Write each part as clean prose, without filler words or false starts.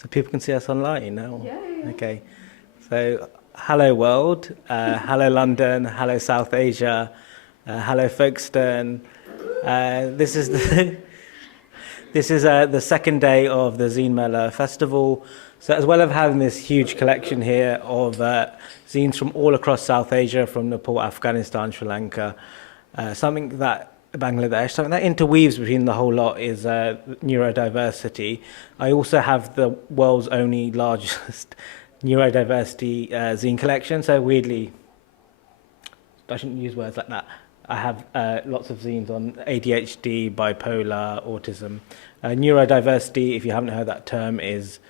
So people can see us online now. Yeah. Okay. So hello world, hello London, hello South Asia, hello Folkestone. This is the the second day of the Zine Mela festival. So as well as having this huge collection here of zines from all across South Asia, from Nepal, Afghanistan, Sri Lanka, something that something that interweaves between the whole lot is neurodiversity. I also have the world's only largest neurodiversity zine collection. So weirdly, I shouldn't use words like that. I have lots of zines on ADHD, bipolar, autism. Neurodiversity, if you haven't heard that term, is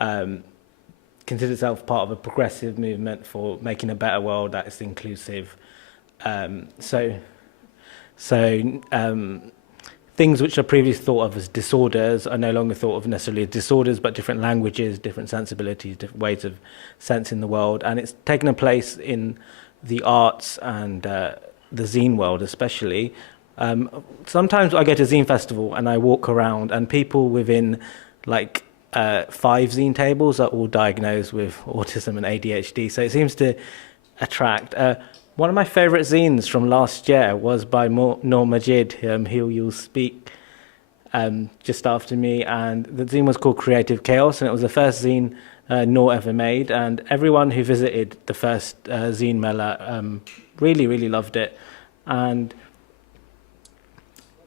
considers itself part of a progressive movement for making a better world that is inclusive. Things which are previously thought of as disorders are no longer thought of necessarily as disorders, but different languages, different sensibilities, different ways of sensing the world. And it's taken a place in the arts and the zine world especially. Sometimes I go to a zine festival and I walk around and people within like 5 zine tables are all diagnosed with autism and ADHD. So it seems to attract. One of my favourite zines from last year was by Noor who you'll speak just after me, and the zine was called Creative Chaos, and it was the first zine Noor ever made, and everyone who visited the first Zine Mela really, really loved it. And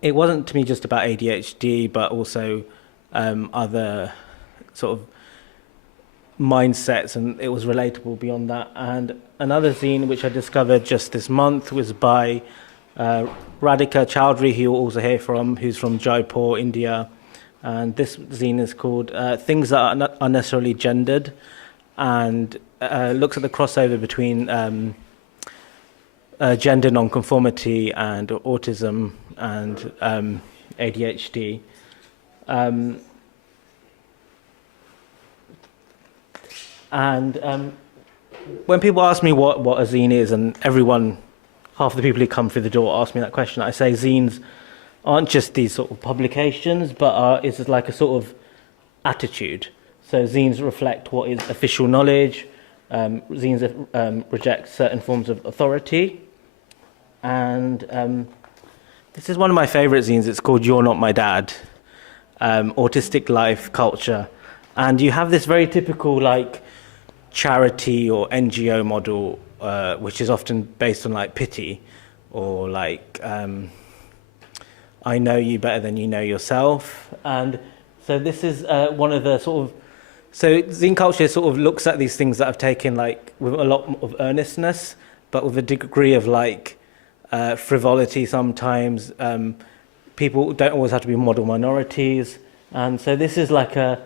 it wasn't to me just about ADHD, but also other sort of mindsets, and it was relatable beyond that. And another zine which I discovered just this month was by Radhika Chowdhury, who you'll also hear from, who's from Jaipur, India. And this zine is called Things That Are Not Unnecessarily Gendered, and looks at the crossover between gender nonconformity and autism and ADHD. When people ask me what a zine is, and half the people who come through the door ask me that question, I say zines aren't just these sort of publications, but it's like a sort of attitude. So zines reflect what is official knowledge. Zines reject certain forms of authority. And this is one of my favorite zines. It's called You're Not My Dad, Autistic Life, Culture. And you have this very typical like charity or NGO model, which is often based on like pity or like I know you better than you know yourself. And so this is one of the sort of, so zine culture sort of looks at these things that have taken like with a lot of earnestness, but with a degree of like frivolity sometimes. People don't always have to be model minorities. And so this is like a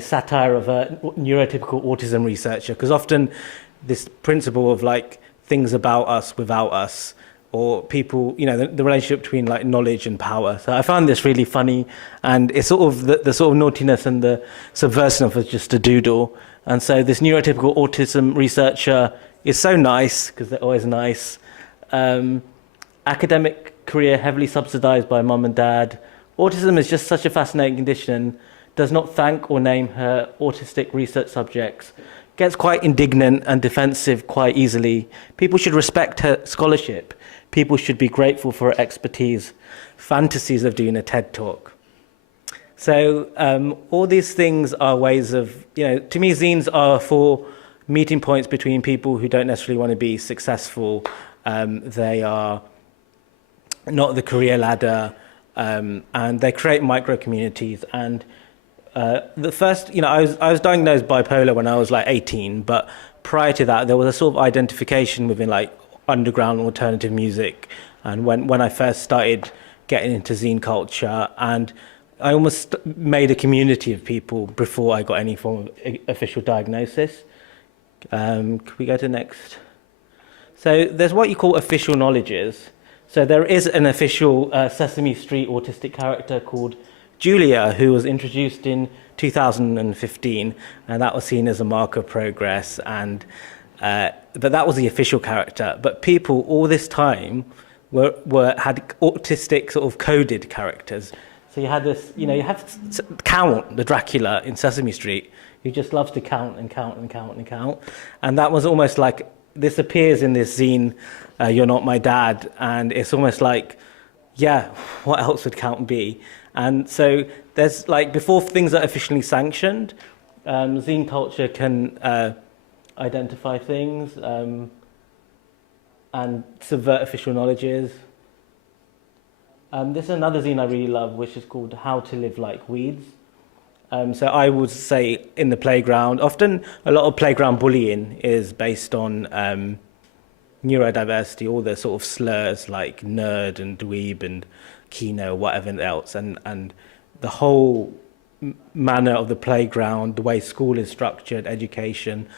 satire of a neurotypical autism researcher, because often this principle of like things about us without us, or people, you know, the relationship between like knowledge and power. So I found this really funny, and it's sort of the sort of naughtiness and the subversion of just a doodle. And so this neurotypical autism researcher is so nice, because they're always nice. Academic career heavily subsidized by mum and dad. Autism is just such a fascinating condition. Does not thank or name her autistic research subjects. Gets quite indignant and defensive quite easily. People should respect her scholarship. People should be grateful for her expertise. Fantasies of doing a TED talk. So all these things are ways of, you know, to me zines are for meeting points between people who don't necessarily want to be successful. They are not the career ladder, and they create micro communities. And the first, you know, I was diagnosed bipolar when I was like 18, but prior to that, there was a sort of identification within like underground alternative music. And when I first started getting into zine culture, and I almost made a community of people before I got any form of official diagnosis. Could we go to next? So there's what you call official knowledges. So there is an official Sesame Street autistic character called Julia, who was introduced in 2015, and that was seen as a mark of progress. And but that was the official character. But people all this time had autistic sort of coded characters. So you had this, you have Count, the Dracula in Sesame Street, who just loves to count and count and count and count. And that was almost like, this appears in this zine, You're Not My Dad, and it's almost like, yeah, what else would count be? And so there's like, before things are officially sanctioned, zine culture can identify things and subvert official knowledges. This is another zine I really love, which is called How to Live Like Weeds. So I would say in the playground, often a lot of playground bullying is based on neurodiversity, all the sort of slurs like nerd and dweeb and kino, whatever else, and the whole manner of the playground, the way school is structured, education,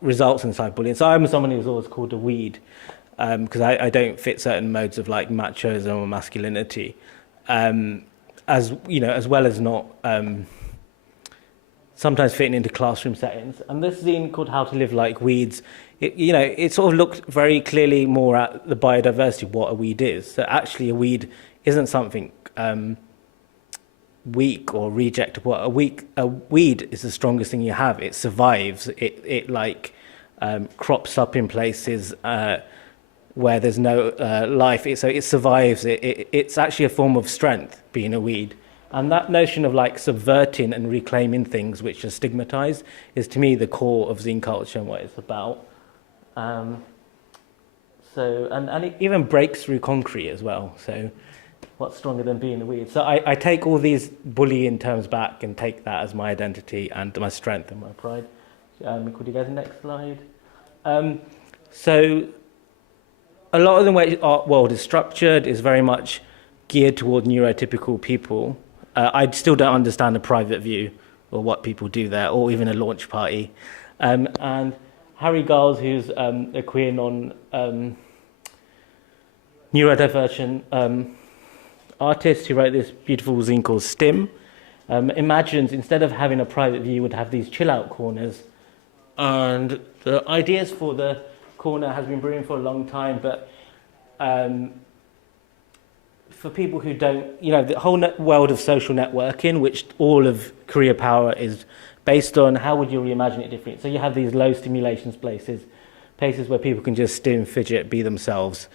results in cyberbullying. So I'm someone who's always called a weed because I don't fit certain modes of like machismo or masculinity, as well as not sometimes fitting into classroom settings. And this zine called How to Live Like Weeds, it sort of looked very clearly more at the biodiversity, what a weed is. So actually a weed isn't something weak or rejectable. A weed is the strongest thing you have. It survives. It crops up in places where there's no life. So it survives. It's actually a form of strength, being a weed. And that notion of like subverting and reclaiming things which are stigmatized is to me the core of zine culture and what it's about. And it even breaks through concrete as well. So what's stronger than being a weed? So I take all these bullying terms back and take that as my identity and my strength and my pride. Could you go to the next slide? So a lot of the way the art world is structured is very much geared toward neurotypical people. I still don't understand a private view or what people do there, or even a launch party. And Harry Giles, who's a queer neurodivergent artist who wrote this beautiful zine called Stim, imagines instead of having a private view, would have these chill-out corners. And the ideas for the corner has been brewing for a long time, but for people who don't, the whole world of social networking, which all of career power is based on, how would you reimagine it differently? So you have these low stimulation places where people can just stim, fidget, be themselves.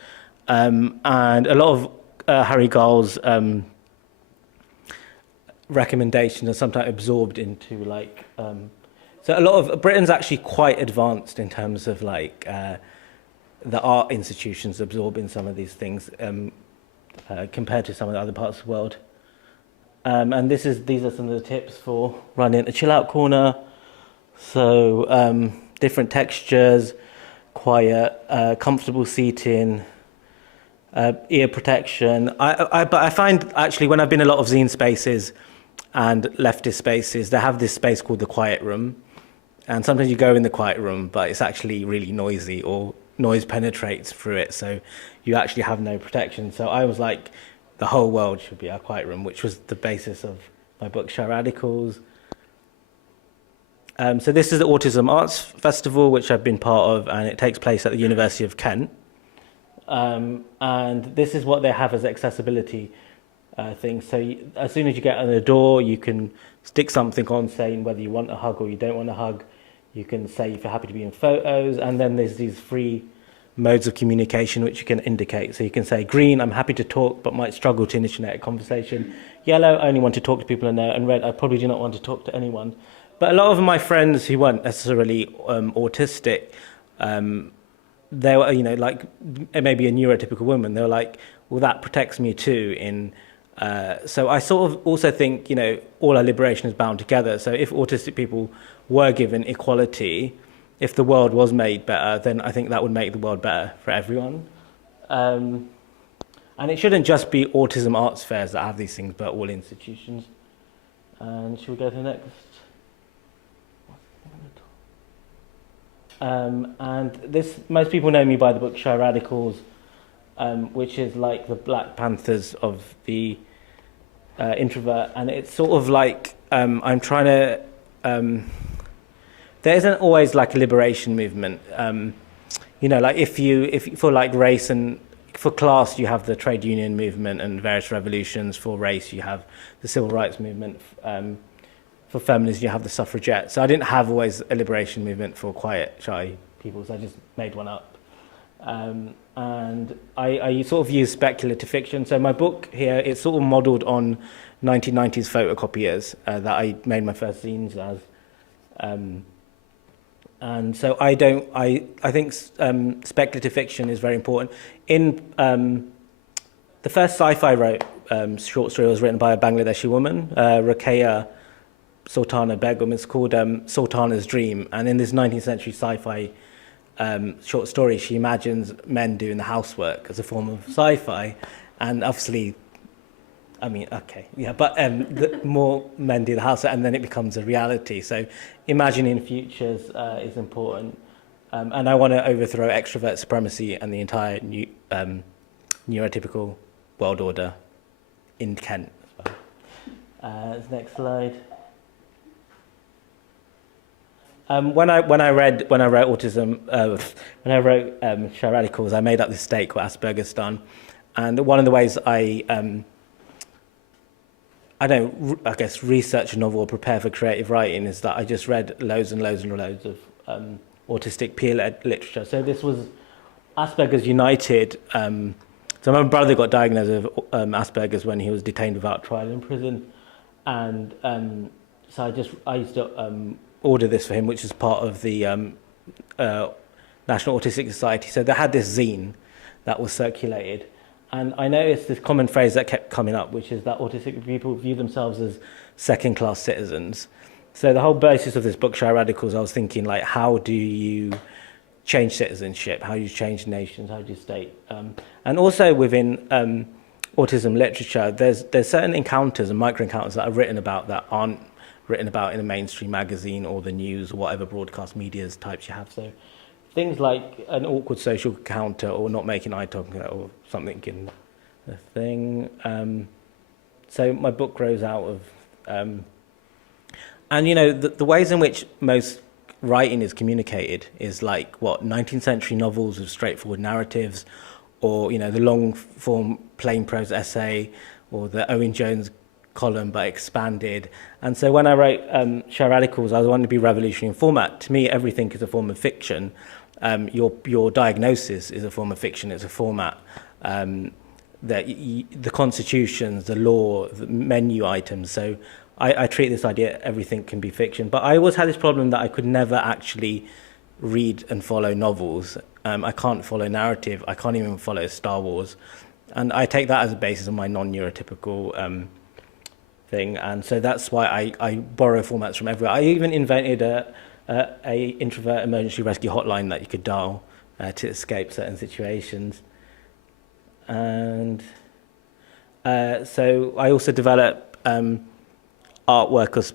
And a lot of Harry Giles' recommendations are sometimes absorbed into so a lot of Britain's actually quite advanced in terms of the art institutions absorbing some of these things compared to some of the other parts of the world. And these are some of the tips for running a chill-out corner. So different textures, quiet, comfortable seating, ear protection. But I find actually when I've been in a lot of zine spaces and leftist spaces, they have this space called the quiet room. And sometimes you go in the quiet room, but it's actually really noisy or noise penetrates through it. So you actually have no protection. So I was like, the whole world should be our quiet room, which was the basis of my book, Shy Radicals. So this is the Autism Arts Festival, which I've been part of, and it takes place at the University of Kent. And this is what they have as accessibility things. So as soon as you get on the door, you can stick something on saying whether you want a hug or you don't want a hug. You can say if you're happy to be in photos, and then there's these free modes of communication which you can indicate. So you can say green, I'm happy to talk but might struggle to initiate a conversation. Yellow, I only want to talk to people I know. And red, I probably do not want to talk to anyone. But a lot of my friends who weren't necessarily autistic, they were, like maybe a neurotypical woman, they were like, well, that protects me too. So I sort of also think, all our liberation is bound together. So if autistic people were given equality, if the world was made better, then I think that would make the world better for everyone. And it shouldn't just be autism arts fairs that have these things, but all institutions. And should we go to the next? And this, most people know me by the book Shy Radicals, which is like the Black Panthers of the introvert. And it's sort of like, I'm trying to, there isn't always like a liberation movement. Like if you feel like race and for class, you have the trade union movement and various revolutions. For race, you have the civil rights movement. For feminism, you have the suffragettes. So I didn't have always a liberation movement for quiet, shy people, so I just made one up. And I sort of use speculative fiction. So my book here, it's sort of modelled on 1990s photocopiers that I made my first zines as. And so I think speculative fiction is very important. In the first sci-fi I wrote, short story was written by a Bangladeshi woman, Ruqayya Sultana Begum. It's called Sultana's Dream. And in this 19th century sci-fi short story, she imagines men doing the housework as a form of sci-fi. And obviously, I mean, okay, yeah, but the more men do the housework, and then it becomes a reality. So imagining futures is important. And I want to overthrow extrovert supremacy and the entire neurotypical world order in Kent as well. Next slide. When I wrote autism, when I wrote Shy Radicals, I made up this state called Asperger's done, and one of the ways I guess research a novel or prepare for creative writing is that I just read loads and loads and loads of autistic peer-led literature. So this was Asperger's United. So my brother got diagnosed with Asperger's when he was detained without trial in prison, and so I used to order this for him, which is part of the National Autistic Society. So they had this zine that was circulated, and I noticed this common phrase that kept coming up, which is that autistic people view themselves as second-class citizens. So the whole basis of this book, Shy Radicals, I was thinking, like, how do you change citizenship? How do you change nations? How do you state? And also within autism literature, there's certain encounters and micro-encounters that are written about that aren't written about in a mainstream magazine or the news or whatever broadcast media's types you have. So things like an awkward social encounter or not making eye contact or something in the thing. So my book grows out of... and, you know, the ways in which most writing is communicated is like, 19th century novels with straightforward narratives, or, you know, the long-form plain prose essay, or the Owen Jones column but expanded. And so when I wrote Shy Radicals, I wanted to be revolutionary in format. To me, everything is a form of fiction. Your diagnosis is a form of fiction. It's a format. The constitutions, the law, the menu items. So I treat this idea everything can be fiction. But I always had this problem that I could never actually read and follow novels. I can't follow narrative. I can't even follow Star Wars. And I take that as a basis of my non-neurotypical thing. And so that's why I borrow formats from everywhere. I even invented a introvert emergency rescue hotline that you could dial to escape certain situations. And so I also develop artwork,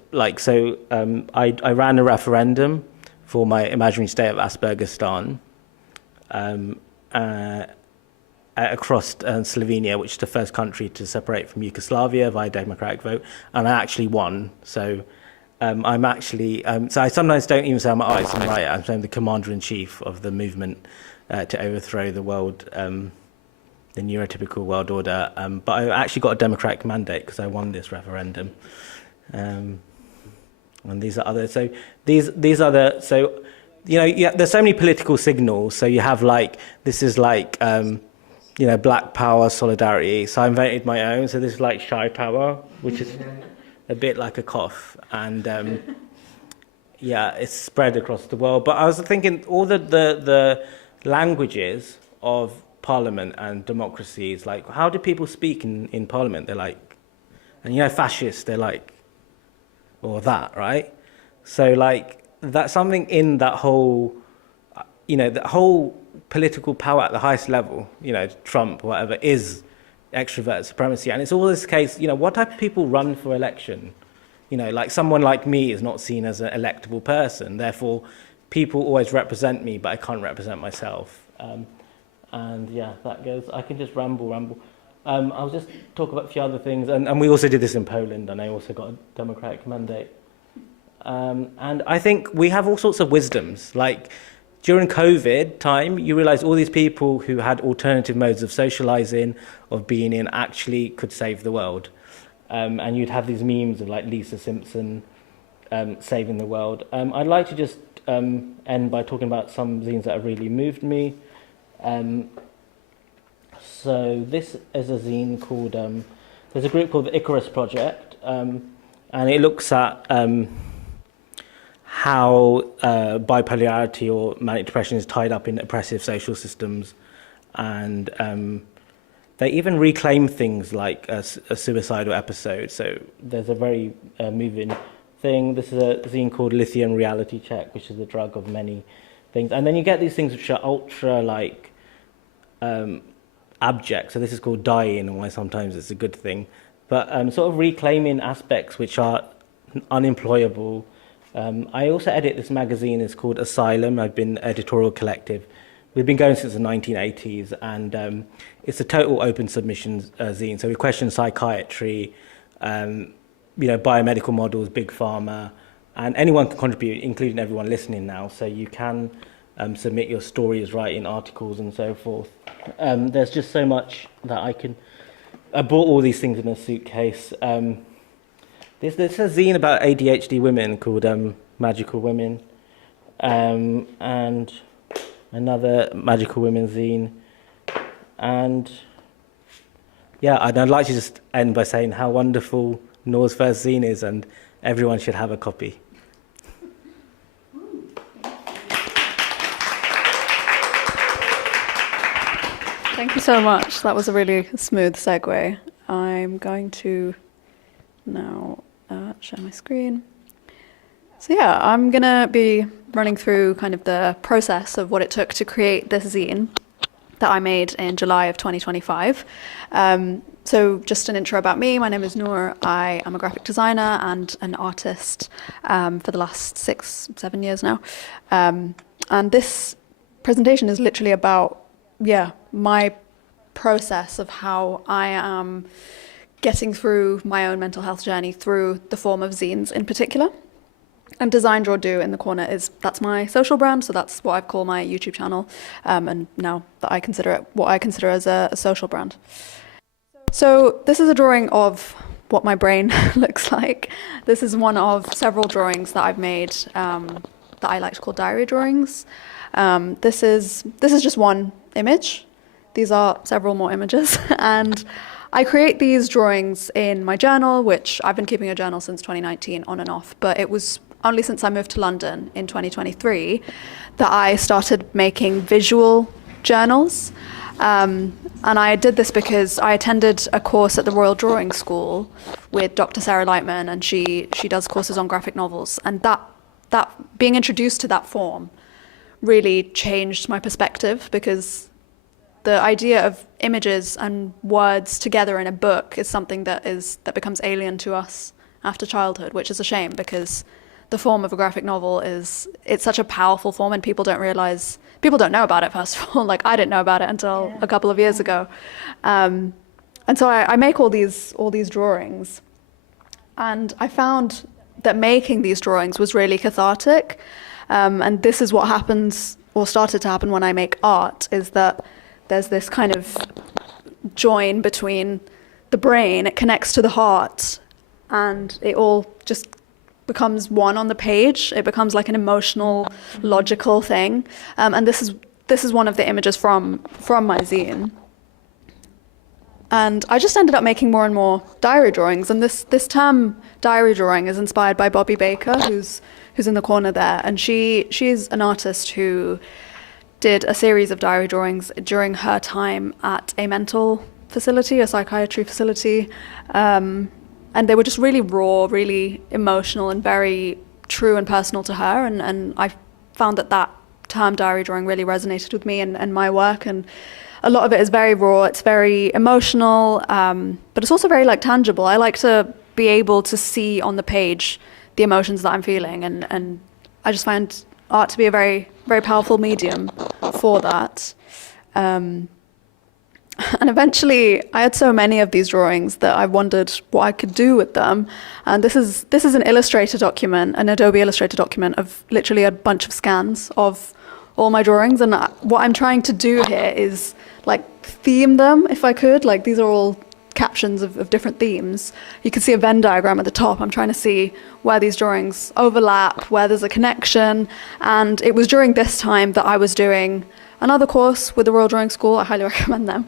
I ran a referendum for my imaginary state of Aspergerstan across Slovenia, which is the first country to separate from Yugoslavia via democratic vote, and I actually won. So I'm actually, so I sometimes don't even say I'm an artist, I'm right, I'm the commander-in-chief of the movement to overthrow the world, the neurotypical world order, but I actually got a democratic mandate because I won this referendum. And these are other, so these are the, so, you know, yeah, there's so many political signals. So you have like, this is like, you know, Black Power, solidarity. So I invented my own. So this is like Shy Power, which is a bit like a cough. And yeah, it's spread across the world. But I was thinking all the languages of parliament and democracies, like how do people speak in parliament? They're like, and you know, fascists, they're like, or that, right? So like that's something in that whole, you know, the whole political power at the highest level, you know, Trump, whatever, is extrovert supremacy. And it's always this case, you know, what type of people run for election? You know, like someone like me is not seen as an electable person. Therefore, people always represent me, but I can't represent myself. And yeah, that goes, I can just ramble. I'll just talk about a few other things. And we also did this in Poland, and I also got a democratic mandate. And I think we have all sorts of wisdoms. Like, during COVID time, you realize all these people who had alternative modes of socializing, of being in, actually could save the world. And you'd have these memes of like Lisa Simpson saving the world. I'd like to just end by talking about some zines that have really moved me. So this is a zine called, there's a group called the Icarus Project, and it looks at how bipolarity or manic depression is tied up in oppressive social systems. And they even reclaim things like a suicidal episode. So there's a very moving thing. This is a zine called Lithium Reality Check, which is the drug of many things. And then you get these things which are ultra like abject. So this is called Dying, and why sometimes it's a good thing. But sort of reclaiming aspects which are unemployable. I also edit this magazine. It's called Asylum. I've been editorial collective. We've been going since the 1980s, and it's a total open submissions zine. So we question psychiatry, biomedical models, big pharma, and anyone can contribute, including everyone listening now. So you can submit your stories, writing articles, and so forth. There's just so much that I brought all these things in a suitcase. There's a zine about ADHD women called Magical Women, and another Magical Women zine. And yeah, I'd like to just end by saying how wonderful Noor's first zine is, and everyone should have a copy. Thank you so much. That was a really smooth segue. I'm going to now share my screen. So yeah, I'm going to be running through kind of the process of what it took to create this zine that I made in July of 2025. So just an intro about me. My name is Noor. I am a graphic designer and an artist for the last 6-7 years now. And this presentation is literally about, my process of how I am getting through my own mental health journey through the form of zines in particular. And Design, Draw, Do in the corner that's my social brand, so that's what I call my YouTube channel, and now that I consider it what I consider as a social brand. So this is a drawing of what my brain looks like. This is one of several drawings that I've made that I like to call diary drawings. This is just one image. These are several more images, and I create these drawings in my journal, which I've been keeping a journal since 2019 on and off, but it was only since I moved to London in 2023 that I started making visual journals. And I did this because I attended a course at the Royal Drawing School with Dr. Sarah Lightman, and she does courses on graphic novels. And that being introduced to that form really changed my perspective, because the idea of images and words together in a book is something that becomes alien to us after childhood, which is a shame, because the form of a graphic novel it's such a powerful form, and people don't know about it, first of all. Like, I didn't know about it until a couple of years ago. And so I make all these drawings, and I found that making these drawings was really cathartic. And this is what happens, or started to happen, when I make art, is that there's this kind of join between the brain, it connects to the heart, and it all just becomes one on the page. It becomes like an emotional, logical thing. And this is one of the images from my zine. And I just ended up making more and more diary drawings. And this term diary drawing is inspired by Bobby Baker, who's in the corner there. And she's an artist who did a series of diary drawings during her time at a mental facility, a psychiatry facility. And they were just really raw, really emotional, and very true and personal to her. And I found that term diary drawing really resonated with me and my work. And a lot of it is very raw, it's very emotional, but it's also very tangible. I like to be able to see on the page the emotions that I'm feeling. And I just find art to be a very, very powerful medium for that. And eventually I had so many of these drawings that I wondered what I could do with them. And this is an Illustrator document, an Adobe Illustrator document, of literally a bunch of scans of all my drawings, and what I'm trying to do here is like theme them if I could. Like these are all captions of different themes. You can see a Venn diagram at the top. I'm trying to see where these drawings overlap, where there's a connection. And it was during this time that I was doing another course with the Royal Drawing School. I highly recommend them.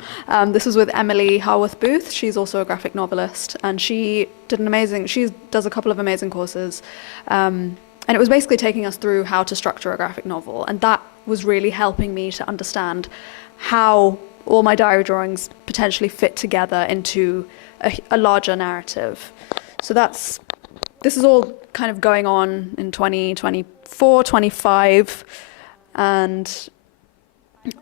This was with Emily Harworth Booth. She's also a graphic novelist, and she does a couple of amazing courses. And it was basically taking us through how to structure a graphic novel. And that was really helping me to understand how all my diary drawings potentially fit together into a larger narrative. So this is all kind of going on in 2024, 25. And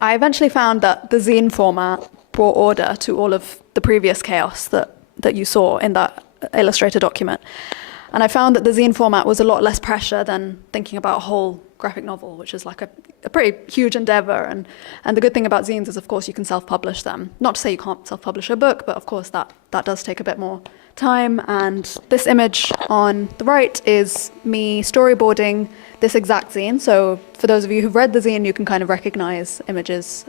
I eventually found that the zine format brought order to all of the previous chaos that you saw in that Illustrator document. And I found that the zine format was a lot less pressure than thinking about a whole graphic novel, which is like a pretty huge endeavor. And the good thing about zines is, of course, you can self-publish them. Not to say you can't self-publish a book, but of course that does take a bit more time. And this image on the right is me storyboarding this exact zine. So for those of you who've read the zine, you can kind of recognize images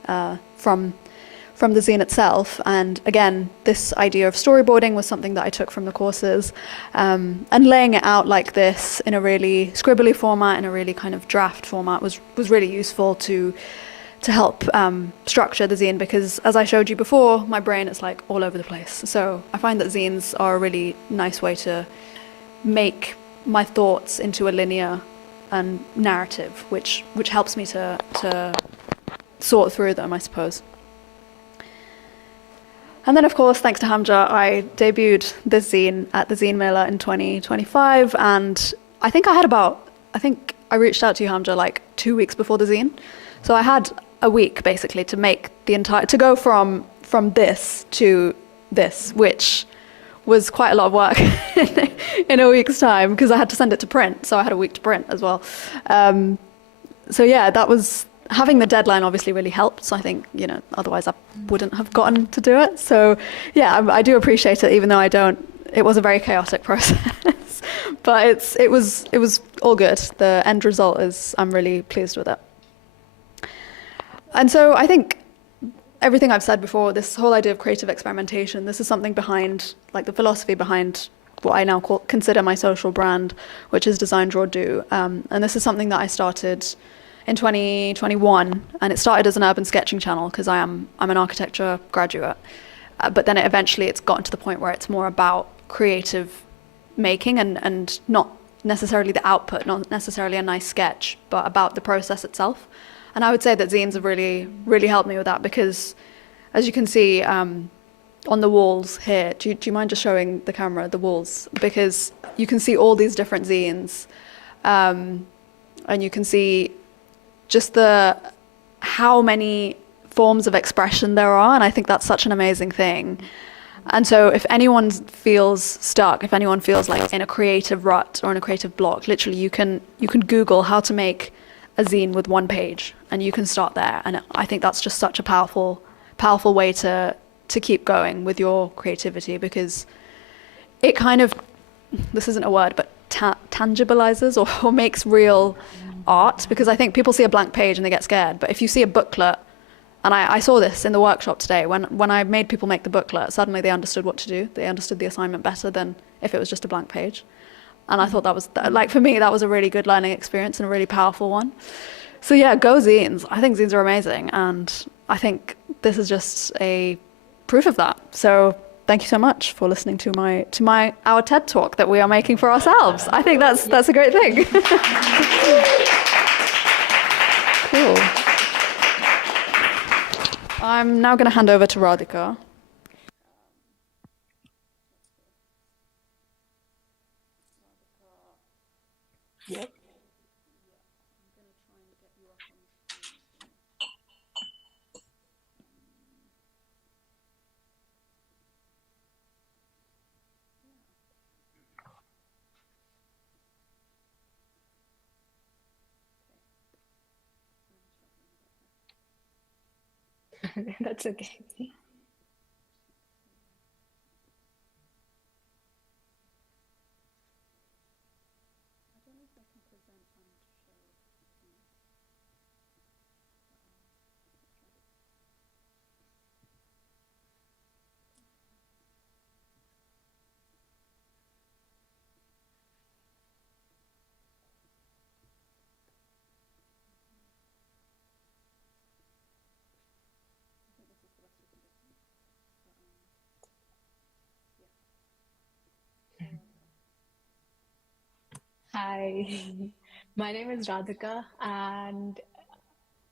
from the zine itself. And again, this idea of storyboarding was something that I took from the courses, and laying it out like this in a really scribbly format, in a really kind of draft format was really useful to help structure the zine, because as I showed you before, my brain is like all over the place. So I find that zines are a really nice way to make my thoughts into a linear and narrative, which helps me to sort through them, I suppose. And then, of course, thanks to Hamja, I debuted this zine at the Zine Mela in 2025. And I think I reached out to you, Hamja, like 2 weeks before the zine. So I had a week, basically, to make to go from this to this, which was quite a lot of work in a week's time, because I had to send it to print. So I had a week to print as well. So yeah, having the deadline obviously really helped. So I think, otherwise I wouldn't have gotten to do it. So yeah, I do appreciate it, even though it was a very chaotic process, but it was all good. The end result I'm really pleased with it. And so I think everything I've said before, this whole idea of creative experimentation, this is something behind, like the philosophy behind what I now consider my social brand, which is Design, Draw, Do. And this is something that I started in 2021, and it started as an urban sketching channel because I'm an architecture graduate, but then it's gotten to the point where it's more about creative making and not necessarily the output, not necessarily a nice sketch, but about the process itself. And I would say that zines have really, really helped me with that, because as you can see on the walls here, do you mind just showing the camera the walls? Because you can see all these different zines, and you can see just how many forms of expression there are, and I think that's such an amazing thing. And so if anyone feels stuck, if anyone feels like in a creative rut or in a creative block, literally you can Google how to make a zine with one page, and you can start there. And I think that's just such a powerful way to keep going with your creativity, because it kind of, this isn't a word, but tangibilizes or makes real art, because I think people see a blank page and they get scared. But if you see a booklet, and I saw this in the workshop today, when I made people make the booklet, suddenly they understood what to do. They understood the assignment better than if it was just a blank page. And I thought that was, like, for me, that was a really good learning experience and a really powerful one. So yeah, go zines. I think zines are amazing, and I think this is just a proof of that. So thank you so much for listening to our TED Talk that we are making for ourselves. I think that's a great thing. Cool. I'm now going to hand over to Radhika. Yep. That's okay. Hi, my name is Radhika, and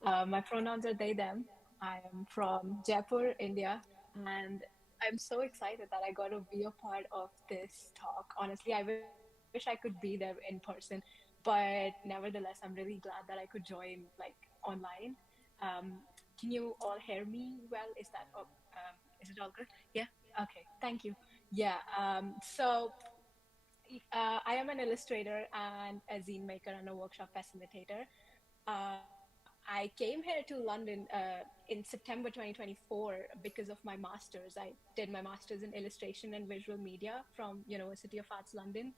my pronouns are they, them. I am from Jaipur, India, and I'm so excited that I got to be a part of this talk. Honestly, I wish I could be there in person, but nevertheless, I'm really glad that I could join like online. Can you all hear me well? Is it all good? Yeah. Okay. Thank you. Yeah. I am an illustrator and a zine maker and a workshop facilitator. I came here to London in September 2024 because of my master's. I did my master's in illustration and visual media from University of Arts London.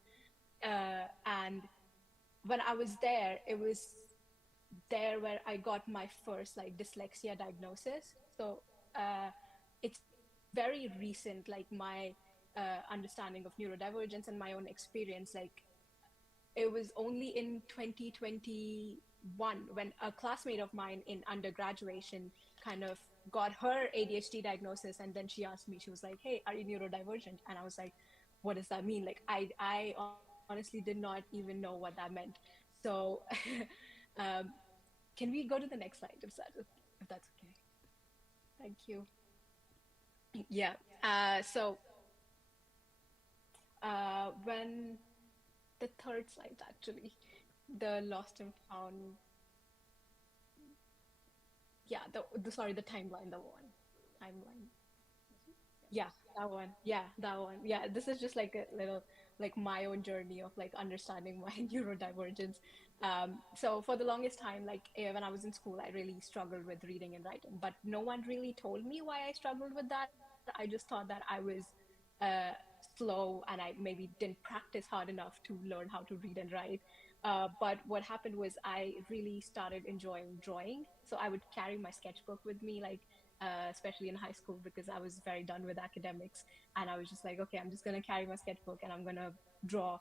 And when I was there, it was there where I got my first like dyslexia diagnosis. So it's very recent, like my understanding of neurodivergence and my own experience. Like it was only in 2021 when a classmate of mine in undergraduation kind of got her ADHD diagnosis, and then she asked me, she was like, "Hey, are you neurodivergent?" And I was like, "What does that mean?" Like I honestly did not even know what that meant. So, um, can we go to the next slide if that's okay? Thank you. Yeah. When the third slide actually, the lost and found. Yeah, the sorry, the timeline, the one timeline. Yeah, that one. Yeah, that one. Yeah, this is just like a little, like my own journey of like understanding my neurodivergence. So for the longest time, like when I was in school, I really struggled with reading and writing, but no one really told me why I struggled with that. I just thought that I was slow and I maybe didn't practice hard enough to learn how to read and write. But what happened was I really started enjoying drawing. So I would carry my sketchbook with me, like especially in high school, because I was very done with academics. And I was just like, okay, I'm just going to carry my sketchbook and I'm going to draw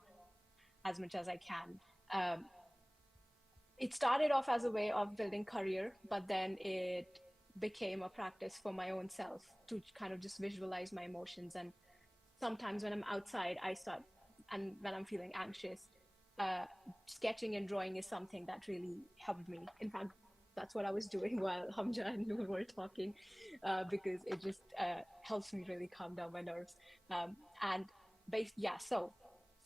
as much as I can. Um, it started off as a way of building career, but then it became a practice for my own self to kind of just visualize my emotions. And sometimes when I'm outside, I start, and when I'm feeling anxious, uh, sketching and drawing is something that really helped me. In fact, that's what I was doing while Hamja and Noor were talking, because it just helps me really calm down my nerves. And yeah, so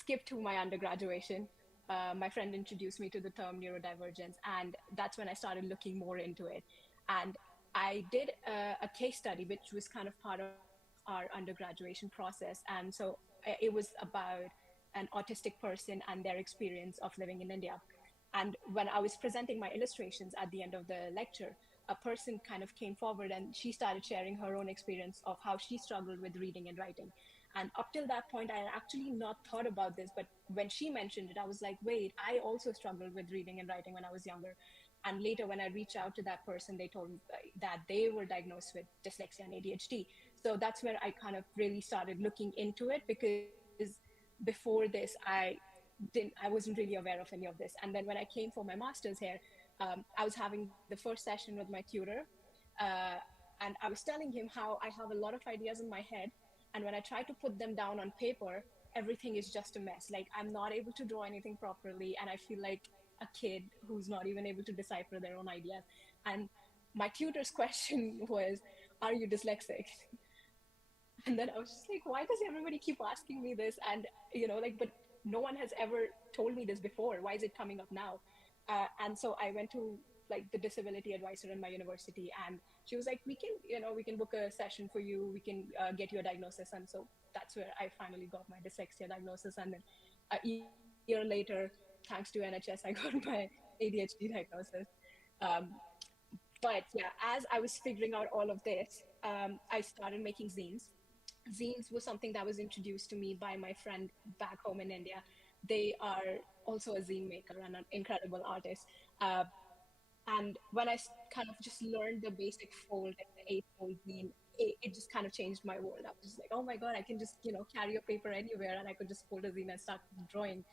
skip to my undergraduation. My friend introduced me to the term neurodivergence, and that's when I started looking more into it. And I did a case study, which was kind of part of our undergraduation process. And so it was about an autistic person and their experience of living in India. And when I was presenting my illustrations at the end of the lecture, a person kind of came forward and she started sharing her own experience of how she struggled with reading and writing. And up till that point, I had actually not thought about this. But when she mentioned it, I was like, wait, I also struggled with reading and writing when I was younger. And later, when I reached out to that person, they told me that they were diagnosed with dyslexia and ADHD. So that's where I kind of really started looking into it, because before this, I wasn't really aware of any of this. And then when I came for my master's here, I was having the first session with my tutor, uh, and I was telling him how I have a lot of ideas in my head, and when I try to put them down on paper, everything is just a mess. Like I'm not able to draw anything properly, and I feel like a kid who's not even able to decipher their own ideas. And my tutor's question was, "Are you dyslexic?" And then I was just like, why does everybody keep asking me this? And, like, but no one has ever told me this before. Why is it coming up now? And so I went to like the disability advisor in my university, and she was like, we can book a session for you. We can get you a diagnosis. And so that's where I finally got my dyslexia diagnosis. And then a year later, thanks to NHS, I got my ADHD diagnosis. Um, but yeah, as I was figuring out all of this, I started making zines. Zines was something that was introduced to me by my friend back home in India. They are also a zine maker and an incredible artist. And when I kind of just learned the basic fold and the eight-fold zine, it just kind of changed my world. I was just like, oh my God, I can just, carry a paper anywhere and I could just fold a zine and start drawing.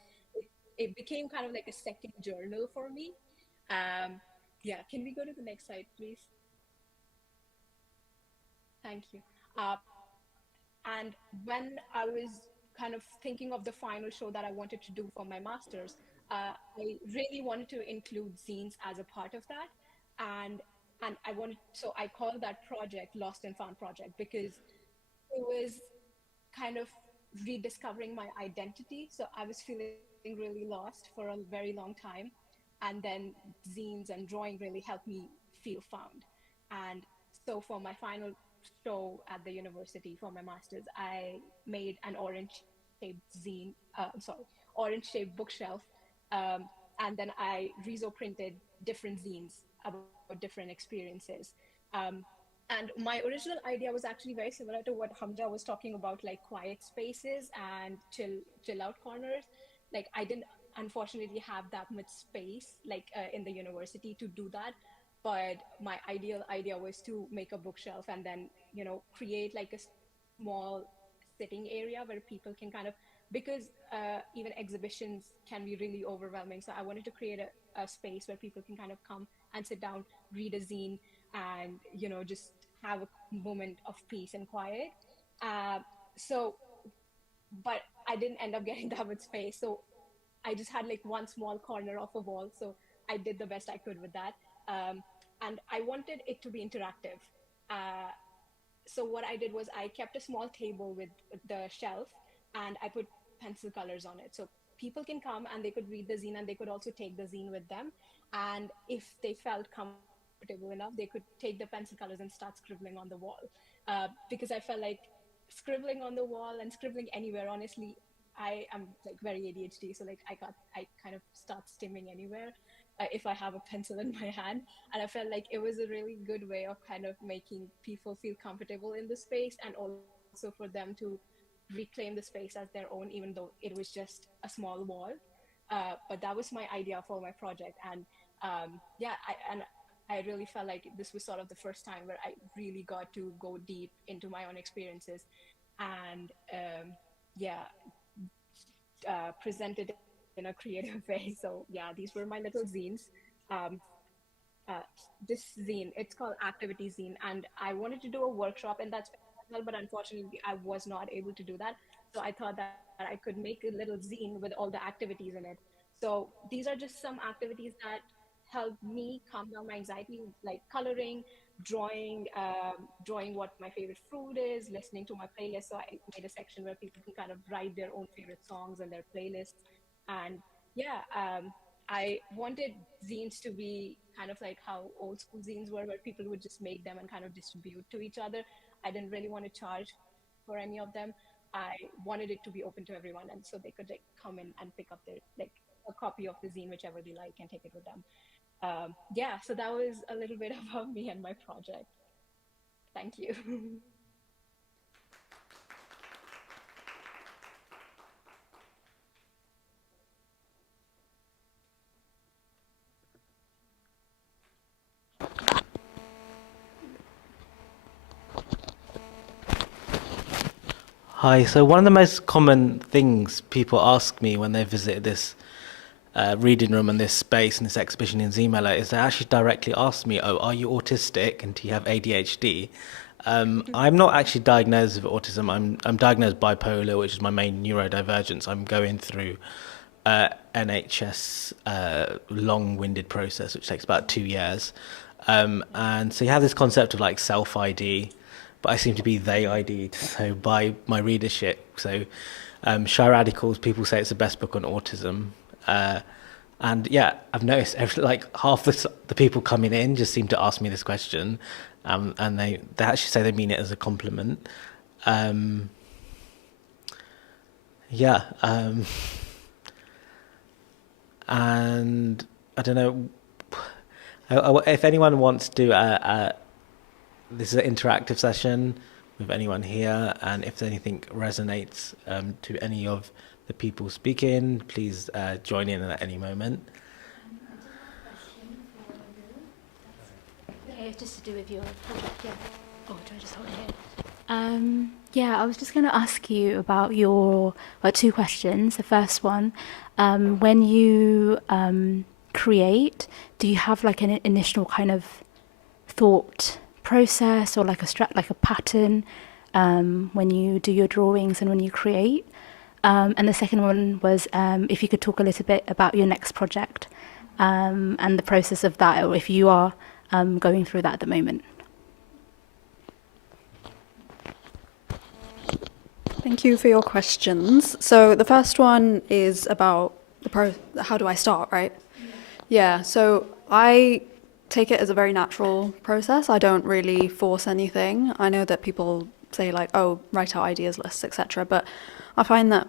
It became kind of like a second journal for me. Um, yeah, can we go to the next slide, please? Thank you. And when I was kind of thinking of the final show that I wanted to do for my master's, I really wanted to include zines as a part of that. And so I called that project Lost and Found Project, because it was kind of rediscovering my identity. So I was feeling really lost for a very long time. And then zines and drawing really helped me feel found. And so for my final show at the university for my master's, I made an orange shaped zine, orange shaped bookshelf. Um, and then I reso printed different zines about different experiences. Um, and my original idea was actually very similar to what Hamza was talking about, like quiet spaces and chill out corners. Like I didn't unfortunately have that much space, like in the university, to do that. But my ideal idea was to make a bookshelf and then, create like a small sitting area where people can kind of, because even exhibitions can be really overwhelming. So I wanted to create a space where people can kind of come and sit down, read a zine, and just have a moment of peace and quiet. Uh, so, but I didn't end up getting that much space. So I just had like one small corner of a wall. So I did the best I could with that. Um, and I wanted it to be interactive. Uh, so what I did was I kept a small table with the shelf, and I put pencil colors on it. So people can come and they could read the zine, and they could also take the zine with them. And if they felt comfortable enough, they could take the pencil colors and start scribbling on the wall. Because I felt like scribbling on the wall and scribbling anywhere, honestly, I am like very ADHD. So like I kind of start stimming anywhere if I have a pencil in my hand. And I felt like it was a really good way of kind of making people feel comfortable in the space, and also for them to reclaim the space as their own, even though it was just a small wall. But that was my idea for my project. And yeah, I really felt like this was sort of the first time where I really got to go deep into my own experiences, and yeah, present it in a creative way. So yeah, these were my little zines. Um, this zine, it's called Activity Zine, and I wanted to do a workshop in that space as well, but unfortunately I was not able to do that. So I thought that I could make a little zine with all the activities in it. So these are just some activities that help me calm down my anxiety, like coloring, drawing what my favorite food is, listening to my playlist. So I made a section where people can kind of write their own favorite songs and their playlists. And yeah, I wanted zines to be kind of like how old school zines were, where people would just make them and kind of distribute to each other. I didn't really want to charge for any of them. I wanted it to be open to everyone, and so they could like come in and pick up their like a copy of the zine, whichever they like, and take it with them. Yeah, so that was a little bit about me and my project. Thank you. Hi. So one of the most common things people ask me when they visit this reading room and this space and this exhibition in Zine Mela is they actually directly ask me, "Oh, are you autistic and do you have ADHD?" I'm not actually diagnosed with autism. I'm diagnosed bipolar, which is my main neurodivergence. I'm going through NHS long-winded process, which takes about 2 years. And so you have this concept of like self-ID, but I seem to be they ID'd. So by my readership, so Shy Radicals, people say it's the best book on autism. And yeah, I've noticed like half the people coming in just seem to ask me this question, and they actually say they mean it as a compliment. Yeah, and I don't know if anyone wants to. This is an interactive session with anyone here, and if anything resonates to any of the people speaking, please join in at any moment. Yeah, it's just to do with your project, yeah. Oh, do I just hold it here? Yeah, I was just going to ask you about your, well, two questions. The first one, when you create, do you have like an initial kind of thought process or like a pattern when you do your drawings and when you create? And the second one was if you could talk a little bit about your next project and the process of that, or if you are going through that at the moment. Thank you for your questions. So the first one is about how do I start, right? Yeah, so I take it as a very natural process. I don't really force anything. I know that people say like, oh, write out ideas lists, etc. But I find that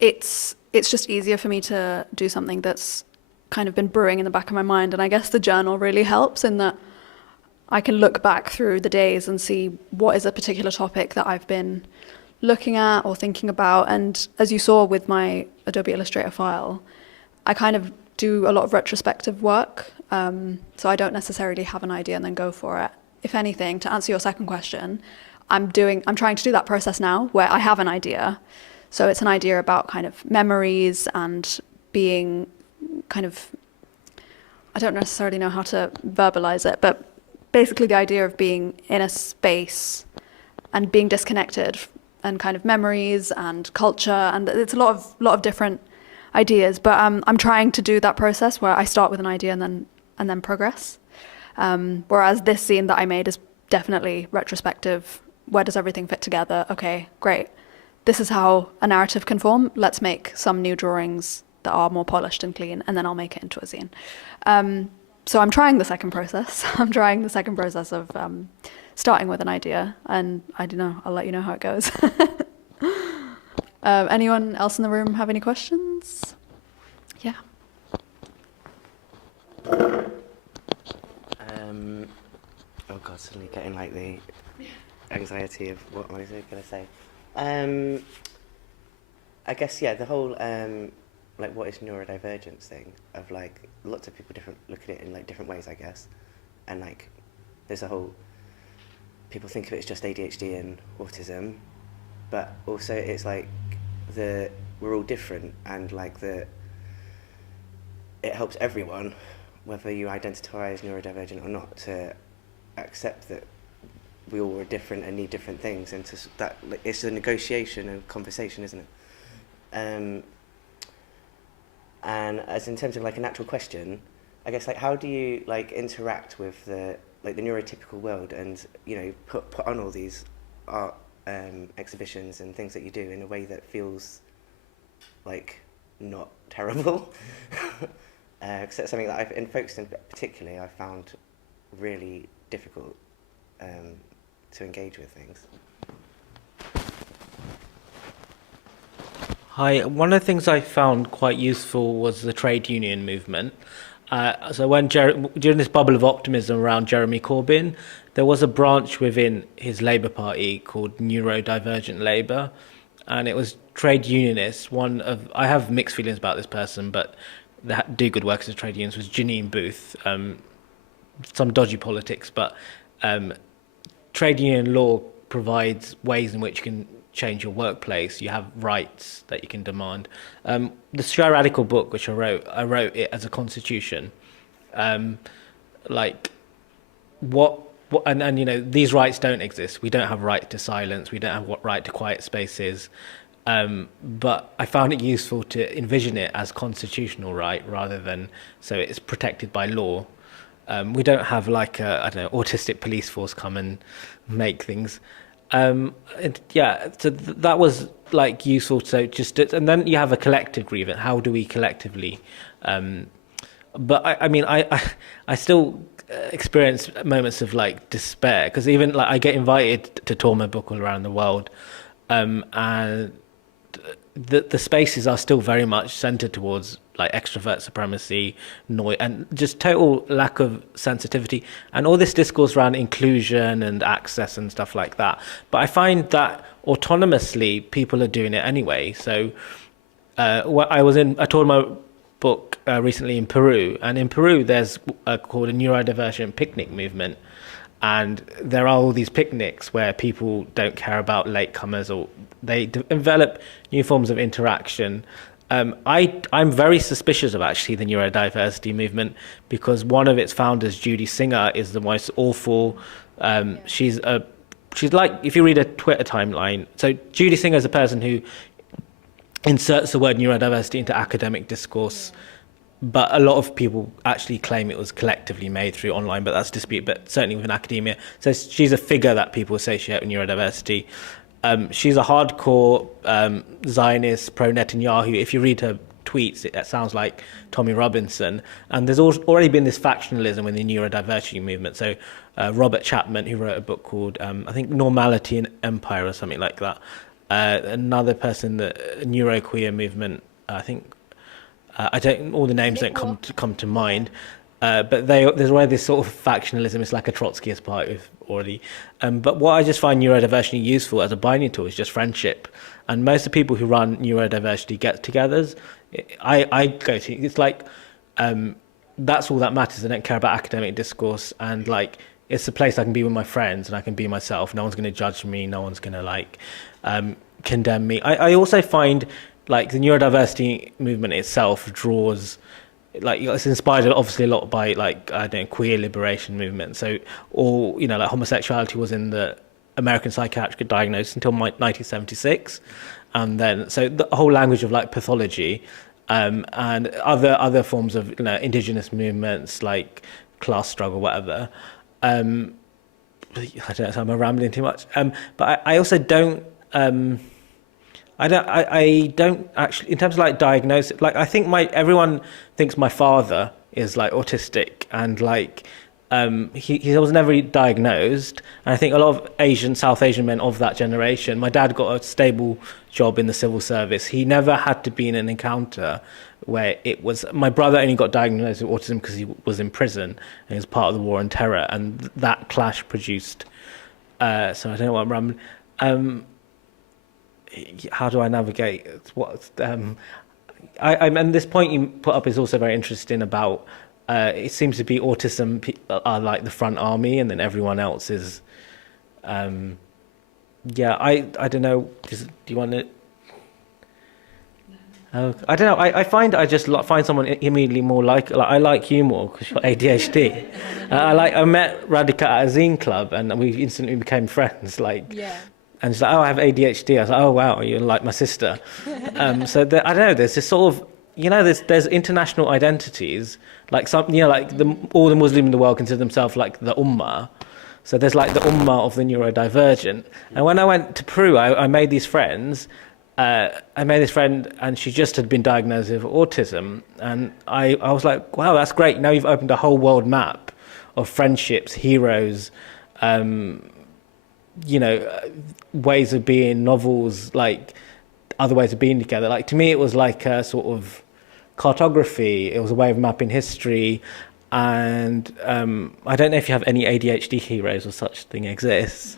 it's just easier for me to do something that's kind of been brewing in the back of my mind. And I guess the journal really helps in that I can look back through the days and see what is a particular topic that I've been looking at or thinking about. And as you saw with my Adobe Illustrator file, I kind of do a lot of retrospective work. So I don't necessarily have an idea and then go for it. If anything, to answer your second question, I'm trying to do that process now where I have an idea. So it's an idea about kind of memories and being kind of, I don't necessarily know how to verbalize it, but basically the idea of being in a space and being disconnected and kind of memories and culture, and it's a lot of different ideas, but I'm trying to do that process where I start with an idea and then progress. Whereas this zine that I made is definitely retrospective. Where does everything fit together? Okay, great. This is how a narrative can form. Let's make some new drawings that are more polished and clean, and then I'll make it into a zine. So I'm trying the second process. I'm trying the second process of starting with an idea, and I don't know, I'll let you know how it goes. Anyone else in the room have any questions? Yeah. Oh God, suddenly getting like the anxiety of what am I going to say. I guess, yeah, the whole like what is neurodivergence thing of like lots of people look at it in like different ways, I guess, and like there's a whole, people think of it as just ADHD and autism, but also it's like we're all different, and like it helps everyone, whether you identify as neurodivergent or not, to accept that we all are different and need different things, and that it's a negotiation and conversation, isn't it? And as in terms of like an actual question, I guess like how do you like interact with the neurotypical world, and you know put on all these art exhibitions and things that you do in a way that feels like not terrible? Because that's something that in Folkestone particularly I found really difficult to engage with things. Hi, one of the things I found quite useful was the trade union movement. So when during this bubble of optimism around Jeremy Corbyn, there was a branch within his Labour Party called Neurodivergent Labour, and it was trade unionists. I have mixed feelings about this person, but that do good work as a trade unions, was Janine Booth. Some dodgy politics, but trade union law provides ways in which you can change your workplace. You have rights that you can demand. The Shy Radical book, which I wrote it as a constitution. Like what and you know, these rights don't exist. We don't have right to silence. We don't have right to quiet spaces. But I found it useful to envision it as constitutional right rather than so it's protected by law. We don't have like a, I don't know, autistic police force come and make things. So that was like useful. So and then you have a collective grievance. How do we collectively? But I still experience moments of like despair, because even like I get invited to tour my book all around the world, and the spaces are still very much centered towards like extrovert supremacy, noise, and just total lack of sensitivity, and all this discourse around inclusion and access and stuff like that. But I find that autonomously people are doing it anyway. So I toured my book recently in Peru, and in Peru there's called a neurodivergent picnic movement, and there are all these picnics where people don't care about latecomers, or they develop new forms of interaction. I'm very suspicious of actually the neurodiversity movement, because one of its founders, Judy Singer, is the most awful. She's like, if you read a Twitter timeline, so Judy Singer is a person who inserts the word neurodiversity into academic discourse. But a lot of people actually claim it was collectively made through online, but that's disputed, but certainly within academia. So she's a figure that people associate with neurodiversity. She's a hardcore Zionist, pro-Netanyahu. If you read her tweets, it sounds like Tommy Robinson. And there's already been this factionalism in the neurodiversity movement. So Robert Chapman, who wrote a book called, I think, Normality and Empire or something like that. Another person, the neuroqueer movement, I think, I don't. All the names don't come to mind, but there's already this sort of factionalism. It's like a Trotskyist party already. But what I just find neurodiversity useful as a binding tool is just friendship. And most of the people who run neurodiversity get-togethers, I go to. It's like that's all that matters. I don't care about academic discourse, and like it's a place I can be with my friends and I can be myself. No one's going to judge me. No one's going to like condemn me. I also find, like, the neurodiversity movement itself draws, like, it's inspired obviously a lot by, like, I don't know, queer liberation movement. So, or, you know, like homosexuality was in the American psychiatric diagnosis until 1976. And then, so the whole language of like pathology, and other forms of, you know, indigenous movements like class struggle, whatever. I don't know if I'm rambling too much. But I also don't, I don't actually, in terms of like diagnosis, like I think everyone thinks my father is like autistic, and like he was never diagnosed. And I think a lot of South Asian men of that generation, my dad got a stable job in the civil service. He never had to be in an encounter where it was, my brother only got diagnosed with autism because he was in prison and he was part of the war on terror, and that clash produced, so I don't know what I'm rambling. How do I navigate? And this point you put up is also very interesting about, it seems to be autism are like the front army, and then everyone else is, I don't know. Do you want to? I don't know. I just find someone immediately more like I like you more because you've got ADHD. I met Radhika at a Zine club, and we instantly became friends. Like, Yeah. and she's like, "Oh, I have ADHD." I was like, "Oh, wow, you're like my sister." So I don't know. There's this sort of, you know, there's international identities. Like some, you know, like all the Muslims in the world consider themselves like the Ummah. So there's like the Ummah of the neurodivergent. And when I went to Peru, I made these friends. I made this friend, and she just had been diagnosed with autism. And I was like, "Wow, that's great! Now you've opened a whole world map of friendships, heroes." You know, ways of being, novels, like other ways of being together. Like, to me, it was like a sort of cartography. It was a way of mapping history. And I don't know if you have any ADHD heroes or such thing exists.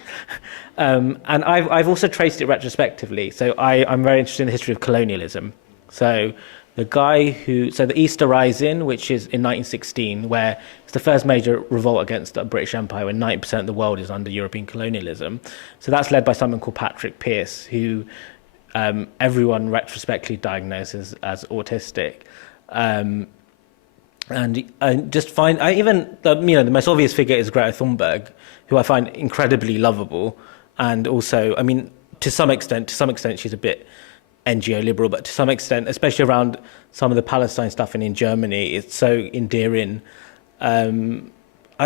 And I've also traced it retrospectively. So I'm very interested in the history of colonialism. So the Easter Rising, which is in 1916, where it's the first major revolt against the British Empire, when 90% of the world is under European colonialism. So that's led by someone called Patrick Pearse, who everyone retrospectively diagnoses as autistic. And I just find, the most obvious figure is Greta Thunberg, who I find incredibly lovable. And also, I mean, to some extent, she's a bit NGO liberal, but to some extent, especially around some of the Palestine stuff and in Germany, it's so endearing. I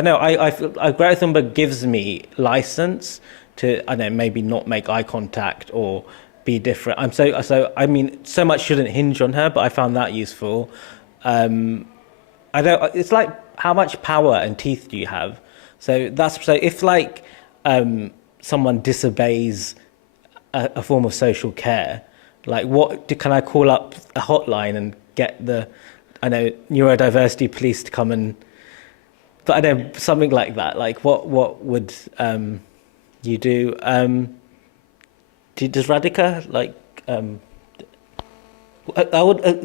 know I feel Greta Thunberg gives me license to, I don't know, maybe not make eye contact or be different. I mean, so much shouldn't hinge on her, but I found that useful. It's like, how much power and teeth do you have? So if like someone disobeys a form of social care, like can I call up a hotline and get the, I know, neurodiversity police to come and, but I know, something like that. Like what would you do? Does Radhika like?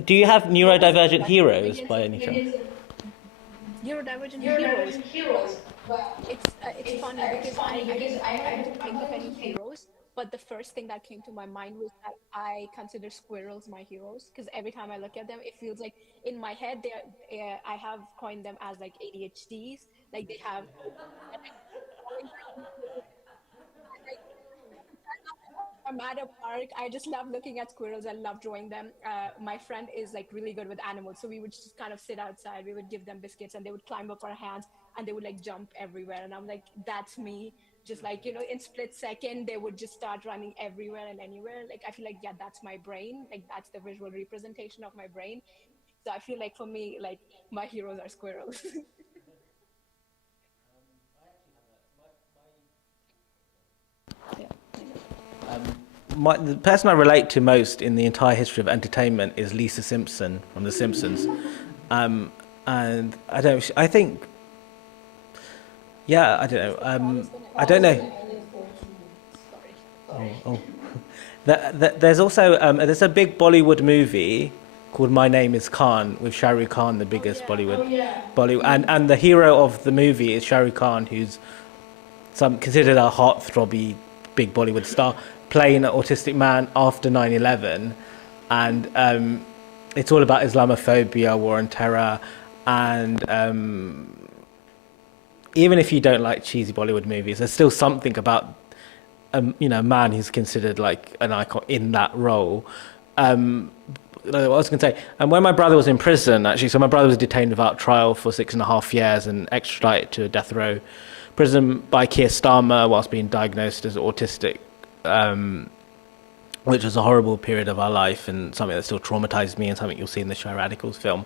Do you have neurodivergent heroes by any chance? Neurodivergent heroes. It's funny because I didn't think of any heroes, but the first thing that came to my mind was that I consider squirrels my heroes, because every time I look at them, it feels like in my head I have coined them as like ADHDs, like they have. I'm at a park, I just love looking at squirrels. I love drawing them. My friend is like really good with animals, so we would just kind of sit outside. We would give them biscuits, and they would climb up our hands, and they would like jump everywhere. And I'm like, that's me. Just like, you know, in split second, they would just start running everywhere and anywhere. Like, I feel like, yeah, that's my brain. Like, that's the visual representation of my brain. So I feel like for me, like, my heroes are squirrels. Yeah, I know. The person I relate to most in the entire history of entertainment is Lisa Simpson from The Simpsons. And I think, yeah, I don't know. I don't know. Oh. There's also there's a big Bollywood movie called My Name Is Khan with Shah Rukh Khan, the biggest Bollywood, and the hero of the movie is Shah Rukh Khan, who's considered a heartthrobby big Bollywood star, playing an autistic man after 9/11, and it's all about Islamophobia, war on terror, and even if you don't like cheesy Bollywood movies, there's still something about a man who's considered like an icon in that role. What I was going to say, and when my brother was in prison, actually, so my brother was detained without trial for 6.5 years and extradited to a death row prison by Keir Starmer whilst being diagnosed as autistic, which was a horrible period of our life and something that still traumatized me and something you'll see in the Show Radicals film.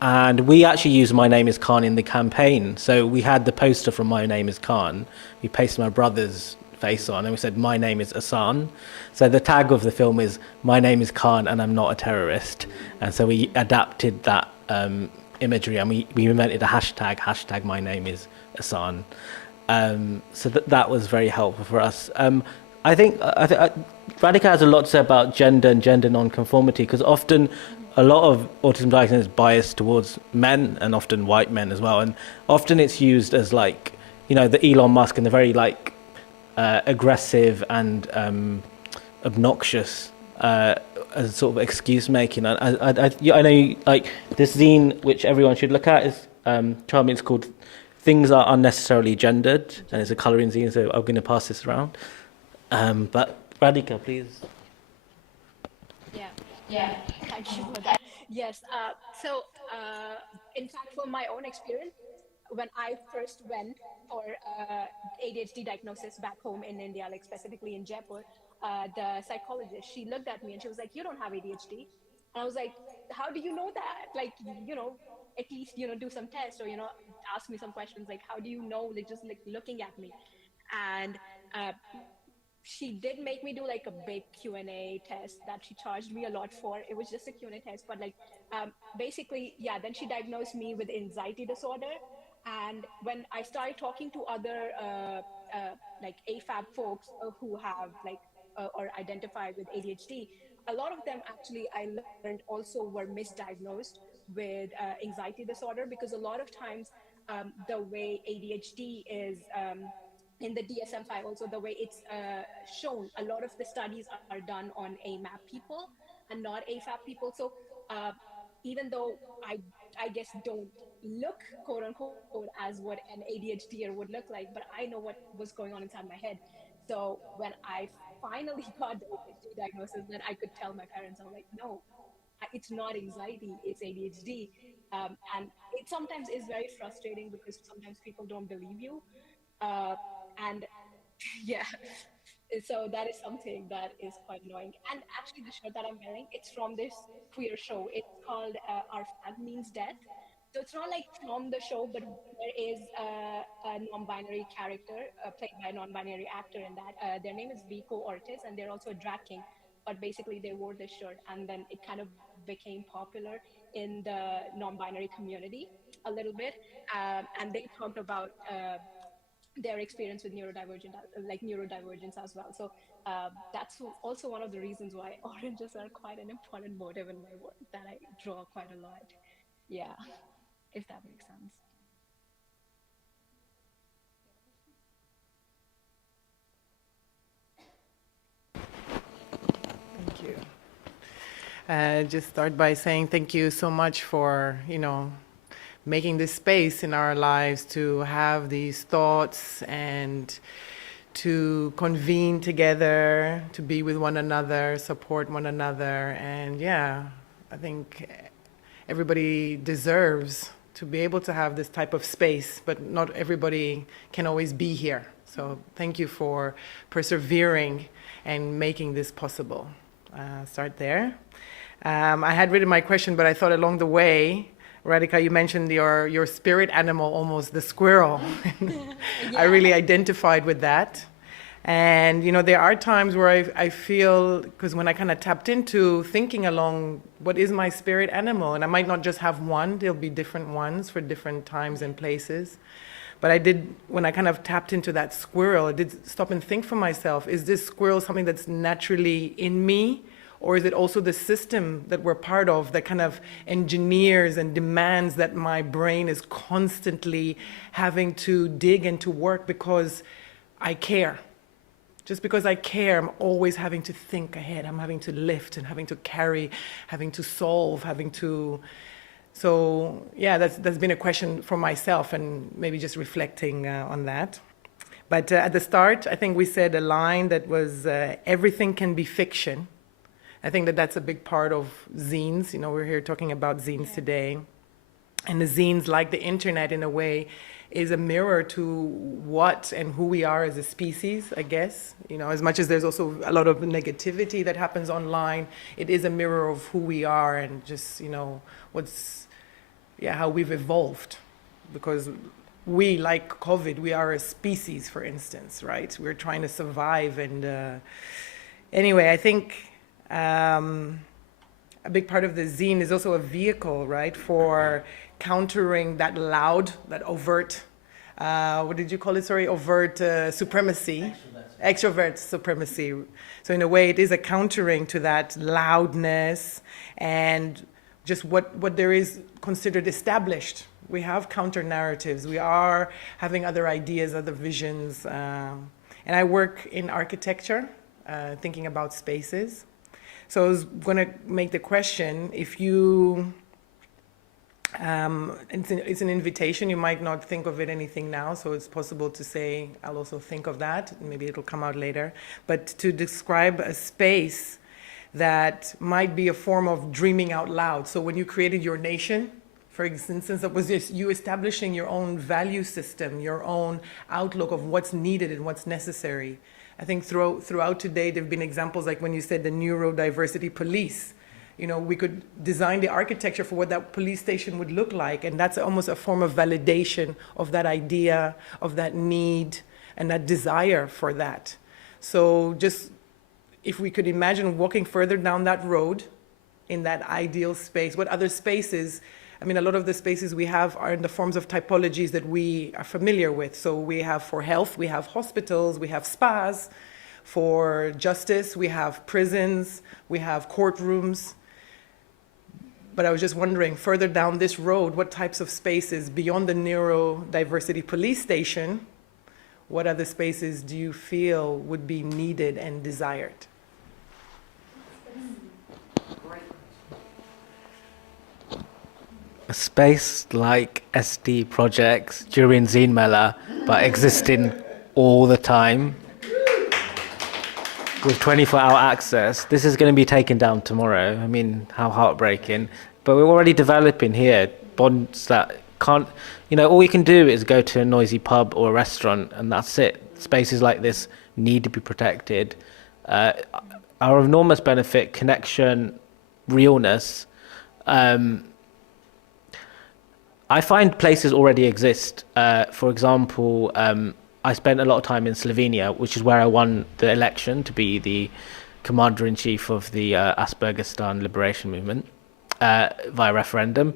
And we actually used My Name Is Khan in the campaign. So we had the poster from My Name Is Khan. We pasted my brother's face on and we said, My name is Asan. So the tag of the film is My Name is Khan and I'm not a terrorist. And so we adapted that imagery and we invented a hashtag My Name is Asan. So that was very helpful for us. I think Radhika has a lot to say about gender and gender non-conformity, because often a lot of autism diagnosis is biased towards men and often white men as well. And often it's used as like, you know, the Elon Musk and the very like aggressive and obnoxious as sort of excuse making. I know like this zine, which everyone should look at, is charming. It's called Things Are Unnecessarily Gendered, and it's a colouring zine, so I'm going to pass this around. But Radhika, please. Yeah, thank you for that. Yes, in fact, from my own experience, when I first went for ADHD diagnosis back home in India, like specifically in Jaipur, the psychologist, she looked at me and she was like, you don't have ADHD. And I was like, how do you know that? Like, you know, at least, you know, do some tests or, you know, ask me some questions. Like, how do you know? Like, just like looking at me. And uh, she did make me do like a big Q&A test that she charged me a lot for. It was just a Q&A test, but like basically, yeah, then she diagnosed me with anxiety disorder. And when I started talking to other like AFAB folks who have like or identify with ADHD, a lot of them actually I learned also were misdiagnosed with anxiety disorder, because a lot of times the way ADHD is in the DSM-5, also the way it's shown, a lot of the studies are done on AMAP people and not AFAB people. So uh, even though I guess don't look quote unquote as what an ADHDer would look like, but I know what was going on inside my head. So when I finally got the ADHD diagnosis, then I could tell my parents, I'm like, no, it's not anxiety, it's ADHD. And it sometimes is very frustrating because sometimes people don't believe you. And yeah, so that is something that is quite annoying. And actually, the shirt that I'm wearing, it's from this queer show. It's called Our Flag Means Death. So it's not like from the show, but there is a non-binary character played by a non-binary actor in that. Their name is Vico Ortiz, and they're also a drag king. But basically, they wore this shirt, and then it kind of became popular in the non-binary community a little bit. And they talked about their experience with neurodivergence as well. So that's also one of the reasons why oranges are quite an important motive in my work that I draw quite a lot. Yeah, if that makes sense. Thank you. Just start by saying thank you so much for, making this space in our lives to have these thoughts and to convene together, to be with one another, support one another. And yeah, I think everybody deserves to be able to have this type of space, but not everybody can always be here. So thank you for persevering and making this possible. Start there. I had written my question, but I thought along the way, Radhika, you mentioned your spirit animal, almost the squirrel. I really identified with that. And, you know, there are times where I feel, because when I kind of tapped into thinking along, what is my spirit animal? And I might not just have one, there'll be different ones for different times and places. But I did, when I kind of tapped into that squirrel, I did stop and think for myself, is this squirrel something that's naturally in me? Or is it also the system that we're part of that kind of engineers and demands that my brain is constantly having to dig and to work because I care? Just because I care, I'm always having to think ahead. I'm having to lift and having to carry, having to solve, having to... So yeah, that's been a question for myself and maybe just reflecting on that. But at the start, I think we said a line that was, everything can be fiction. I think that that's a big part of zines. You know, we're here talking about zines today. And the zines, like the internet in a way, is a mirror to what and who we are as a species, I guess. You know, as much as there's also a lot of negativity that happens online, it is a mirror of who we are and just, you know, how we've evolved. Because we, like COVID, we are a species, for instance, right? We're trying to survive. And anyway, I think a big part of the zine is also a vehicle, right, for countering that loud, that overt, what did you call it, sorry, overt supremacy, extrovert supremacy. So in a way, it is a countering to that loudness and just what there is considered established. We have counter narratives. We are having other ideas, other visions. And I work in architecture, thinking about spaces. So I was going to make the question, if you, it's an invitation, you might not think of it anything now, so it's possible to say, I'll also think of that, maybe it'll come out later, but to describe a space that might be a form of dreaming out loud. So when you created your nation, for instance, that was just you establishing your own value system, your own outlook of what's needed and what's necessary. I think throughout today, there have been examples like when you said the Neurodiversity police. You know, we could design the architecture for what that police station would look like, and that's almost a form of validation of that idea, of that need, and that desire for that. So just, if we could imagine walking further down that road in that ideal space, what other spaces, I mean, a lot of the spaces we have are in the forms of typologies that we are familiar with. So we have for health, we have hospitals, we have spas. For justice, we have prisons, we have courtrooms. But I was just wondering, further down this road, what types of spaces beyond the Neurodiversity police station, what other spaces do you feel would be needed and desired? A space like SD projects during Zine Mela, but existing all the time with 24-hour access. This is going to be taken down tomorrow. I mean, how heartbreaking. But we're already developing here bonds that can't, you know, all we can do is go to a noisy pub or a restaurant and that's it. Spaces like this need to be protected. Our enormous benefit, connection, realness. I find places already exist. For example, I spent a lot of time in Slovenia, which is where I won the election to be the commander-in-chief of the Aspergerstan Liberation Movement via referendum.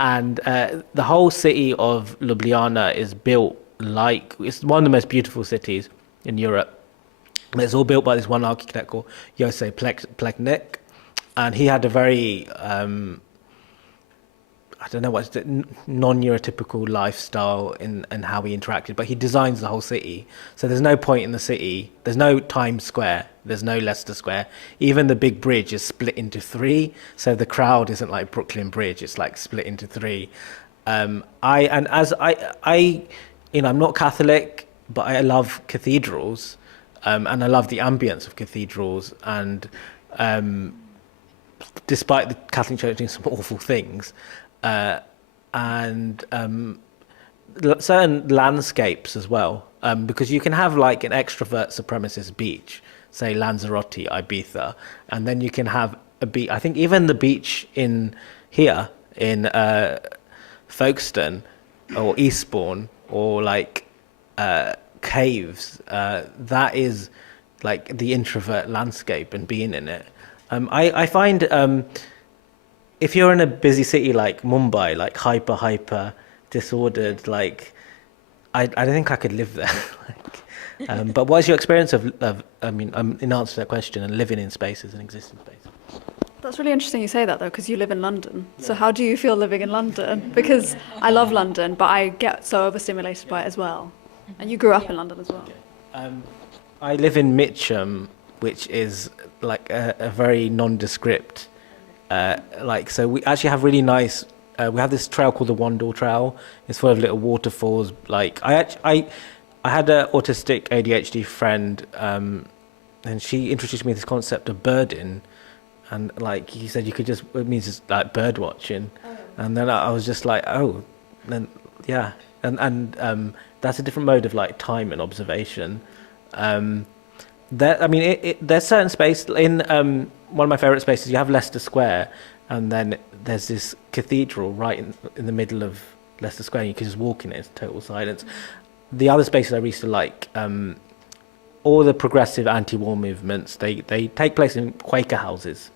And the whole city of Ljubljana is built like, it's one of the most beautiful cities in Europe. And it's all built by this one architect called Josef Plečnik. And he had a very... I don't know what's the non-neurotypical lifestyle in how he interacted, but he designs the whole city. So there's no point in the city. There's no Times Square. There's no Leicester Square. Even the big bridge is split into three. So the crowd isn't like Brooklyn Bridge. It's like split into three. I'm not Catholic. but I love cathedrals, and I love the ambience of cathedrals. And despite the Catholic Church doing some awful things, and certain landscapes as well, because you can have like an extrovert supremacist beach, say Lanzarote, Ibiza, and then you can have a beach. I think even the beach in here in Folkestone or Eastbourne or like caves, that is like the introvert landscape and being in it. I find if you're in a busy city like Mumbai, like hyper disordered, like I don't think I could live there. But what is your experience of I mean, in answer to that question, and living in spaces and existing spaces? That's really interesting you say that, though, because you live in London. So how do you feel living in London? Because I love London, but I get so overstimulated by it as well. And you grew up in London as well. I live in Mitcham, which is like a very nondescript, so we actually have really nice, we have this trail called the Wandle Trail. It's full of little waterfalls. Like I had an autistic ADHD friend, and she introduced me to this concept of birding. And like he said, it means just like bird watching. And then I was just like, oh, then yeah. And that's a different mode of like time and observation. There's certain space in one of my favorite spaces. You have Leicester Square, and then there's this cathedral right in the middle of Leicester Square. And you can just walk in it; it's total silence. The other spaces I used to like, all the progressive anti-war movements. They take place in Quaker houses,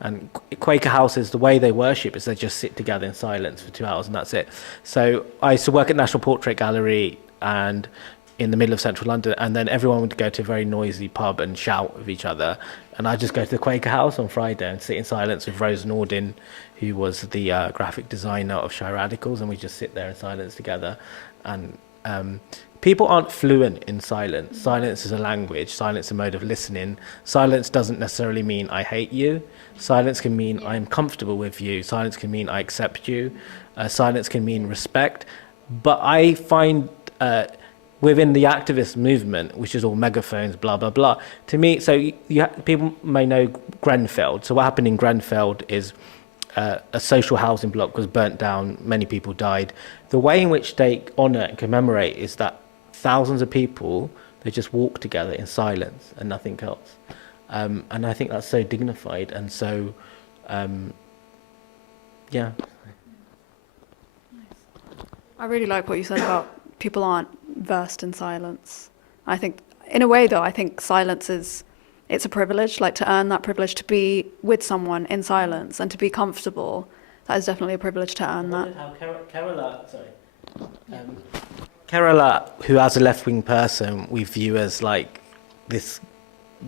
and Quaker houses, the way they worship is they just sit together in silence for 2 hours, and that's it. So I used to work at National Portrait Gallery and in the middle of central London, and then everyone would go to a very noisy pub and shout with each other, and I'd just go to the Quaker house on Friday and sit in silence with Rose Nordin, who was the graphic designer of Shy Radicals, and we just sit there in silence together. And people aren't fluent in silence. Silence is a language. Silence is a mode of listening. Silence doesn't necessarily mean I hate you. Silence can mean I'm comfortable with you. Silence can mean I accept you. Silence can mean respect. But I find within the activist movement, which is all megaphones, blah, blah, blah, to me, so people may know Grenfell. So what happened in Grenfell is a social housing block was burnt down, many people died. The way in which they honour and commemorate is that thousands of people, they just walk together in silence and nothing else. And I think that's so dignified and so, yeah. I really like what you said about people aren't versed in silence. I think, in a way, though, I think silence it's a privilege, like to earn that privilege to be with someone in silence and to be comfortable. That is definitely a privilege to earn that. Kerala, who as a left-wing person, we view as like this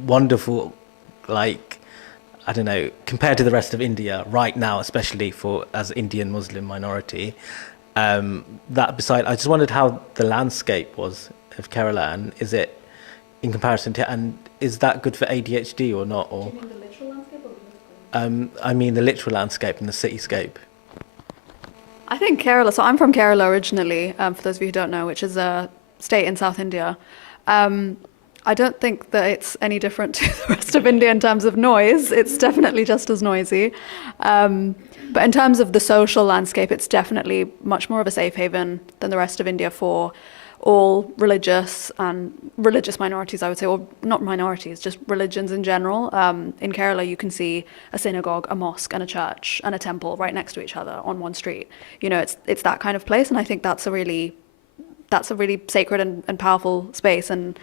wonderful, like, I don't know, compared to the rest of India right now, especially as Indian Muslim minority, that beside, I just wondered how the landscape was of Kerala, and is it in comparison to, and is that good for ADHD or not? Or, do you mean the literal landscape or the political? I mean the literal landscape and the cityscape. I think Kerala, so I'm from Kerala originally, for those of you who don't know, which is a state in South India. I don't think that it's any different to the rest of India in terms of noise. It's definitely just as noisy. But in terms of the social landscape, it's definitely much more of a safe haven than the rest of India for all religious minorities, I would say, or not minorities, just religions in general. In Kerala, you can see a synagogue, a mosque, and a church and a temple right next to each other on one street. You know, it's that kind of place, and I think that's a really sacred and powerful space. And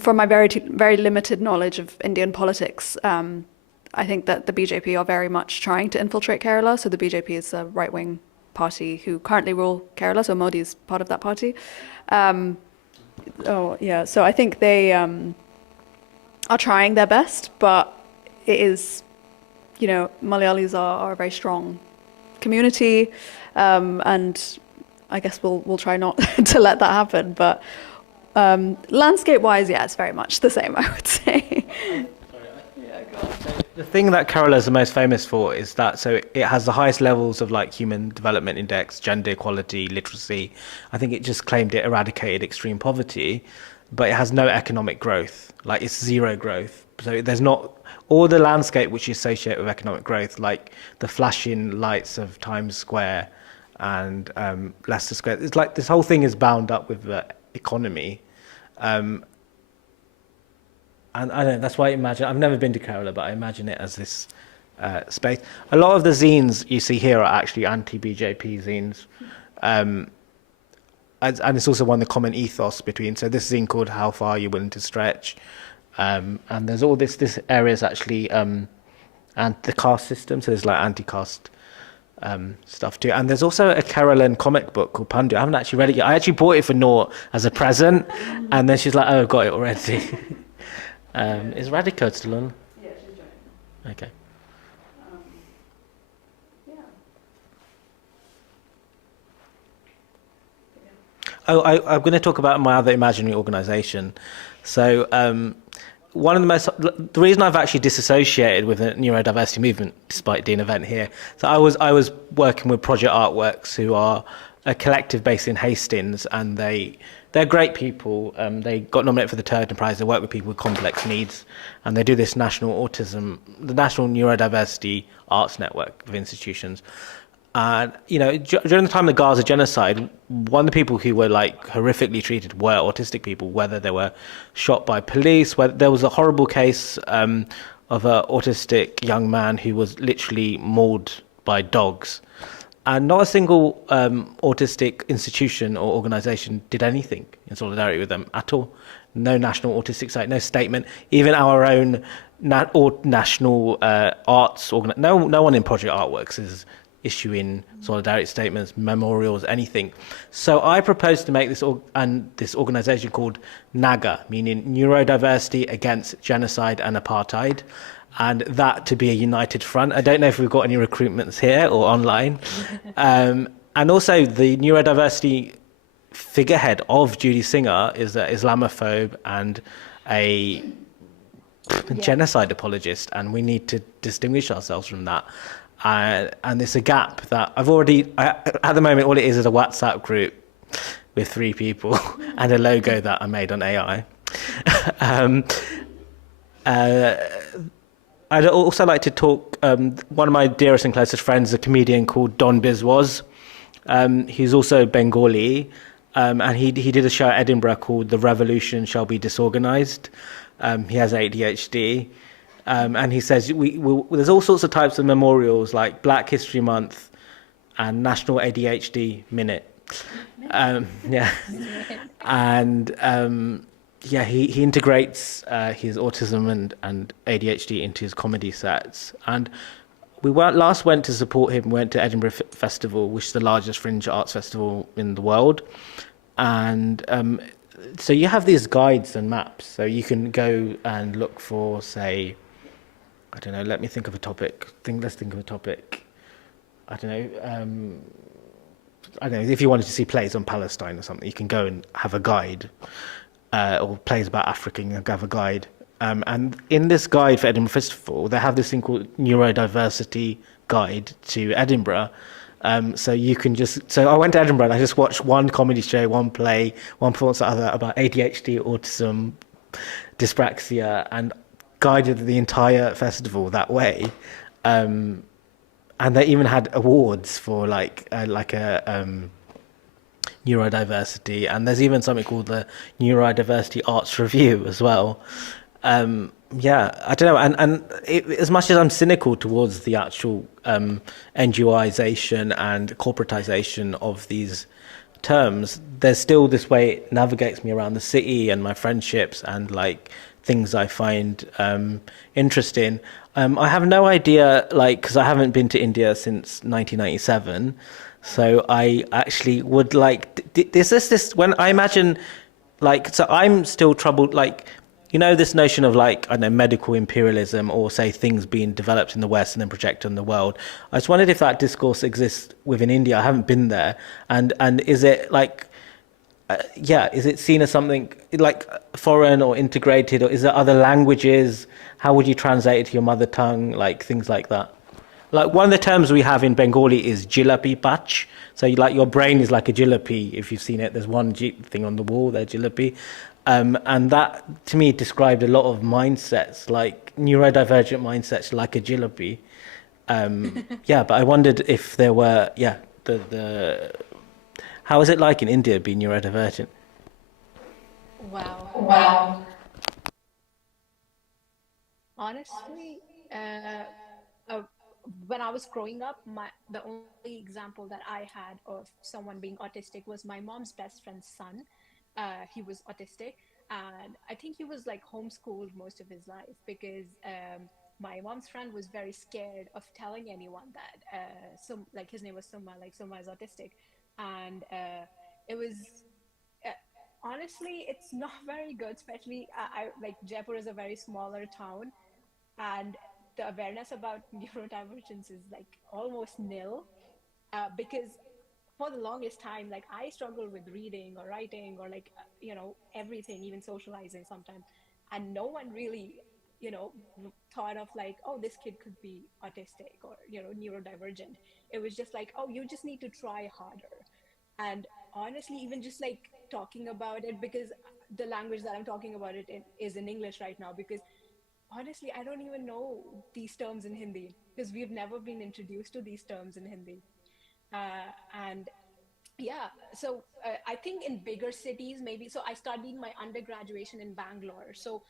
from my very limited knowledge of Indian politics, I think that the BJP are very much trying to infiltrate Kerala. So the BJP is a right-wing party who currently rule Kerala, so Modi is part of that party. So I think they are trying their best, but it is, you know, Malayalis are a very strong community, and I guess we'll try not to let that happen. But landscape-wise, yeah, it's very much the same, I would say. Sorry, go on. The thing that Kerala is the most famous for is that so it has the highest levels of like human development index, gender equality, literacy. I think it just claimed it eradicated extreme poverty, but it has no economic growth. Like it's zero growth. So there's not all the landscape which you associate with economic growth, like the flashing lights of Times Square and Leicester Square. It's like this whole thing is bound up with the economy. And I don't know, that's why I imagine, I've never been to Kerala, but I imagine it as this space. A lot of the zines you see here are actually anti-BJP zines. And it's also one of the common ethos between, so this zine called How Far Are You Willing to Stretch? And there's all this area is actually and the caste system, so there's like anti-caste stuff too. And there's also a Kerala comic book called Pandu. I haven't actually read it yet. I actually bought it for Noor as a present, and then she's like, oh, I've got it already. Is Radhika still on? Yeah, she's joining. Okay. Oh, I'm going to talk about my other imaginary organisation. So one of the reason I've actually disassociated with the neurodiversity movement, despite being an event here, so I was working with Project Artworks, who are a collective based in Hastings, and they're great people. They got nominated for the Turton Prize. They work with people with complex needs, and they do this the National Neurodiversity Arts Network of institutions. And during the time of the Gaza genocide, one of the people who were like horrifically treated were autistic people, whether they were shot by police. Whether there was a horrible case of an autistic young man who was literally mauled by dogs. And not a single autistic institution or organisation did anything in solidarity with them at all. No national autistic site, no statement. Even our own national arts no one in Project Artworks is issuing solidarity statements, memorials, anything. So I proposed to make this organisation called NAGA, meaning Neurodiversity Against Genocide and Apartheid, and that to be a united front. I don't know if we've got any recruitments here or online. And also the neurodiversity figurehead of Judy Singer is an Islamophobe and a genocide apologist, and we need to distinguish ourselves from that. And there's a gap that at the moment, all it is a WhatsApp group with 3 people and a logo that I made on AI. I'd also like to talk, one of my dearest and closest friends is a comedian called Don Biswas. He's also Bengali, and he did a show at Edinburgh called The Revolution Shall Be Disorganized. He has ADHD. And he says there's all sorts of types of memorials like Black History Month and National ADHD Minute. And he integrates his autism and ADHD into his comedy sets. And we last went to support him. We went to Edinburgh Festival, which is the largest fringe arts festival in the world. And so you have these guides and maps. So you can go and look for, say, I don't know, let me think of a topic. Let's think of a topic. I don't know, if you wanted to see plays on Palestine or something, you can go and have a guide, or plays about Africa, you can have a guide. And in this guide for Edinburgh Festival, they have this thing called Neurodiversity Guide to Edinburgh. So you can so I went to Edinburgh and I just watched one comedy show, one play, one performance, other about ADHD, autism, dyspraxia, and guided the entire festival that way. And they even had awards for like a neurodiversity, and there's even something called the Neurodiversity Arts Review as well. I don't know, and as much as I'm cynical towards the actual NGOization and corporatization of these terms, there's still this way it navigates me around the city and my friendships and like things I find interesting. I have no idea, because I haven't been to India since 1997. So I actually would when I imagine, so I'm still troubled, this notion of I don't know, medical imperialism, or say things being developed in the West and then projected on the world. I just wondered if that discourse exists within India. I haven't been there. And is it yeah, is it seen as something like foreign or integrated, or is there other languages? How would you translate it to your mother tongue? Like things like that. Like one of the terms we have in Bengali is jilapi patch. So like your brain is like a jilapi. If you've seen it, there's one thing on the wall there, jilapi. And that to me described a lot of mindsets, like neurodivergent mindsets, like a jilapi. Yeah, but I wondered if there were, yeah, the how is it like in India being neurodivergent? Wow. Honestly, uh, when I was growing up, the only example that I had of someone being autistic was my mom's best friend's son. He was autistic, and I think he was like homeschooled most of his life because my mom's friend was very scared of telling anyone that some like his name was Summa, like Summa is autistic, and it was uh, honestly it's not very good, especially I like Jaipur is a very smaller town, and the awareness about neurodivergence is like almost nil, because for the longest time like I struggled with reading or writing or like everything, even socializing sometimes, and no one really you know thought of like, oh, this kid could be autistic or neurodivergent. It was just like, oh, you just need to try harder. And honestly, even just like talking about it, because the language that I'm talking about it in is in English right now, because honestly, I don't even know these terms in Hindi because we've never been introduced to these terms in Hindi. And yeah, so I think in bigger cities, maybe. So I studied my undergraduation in Bangalore. So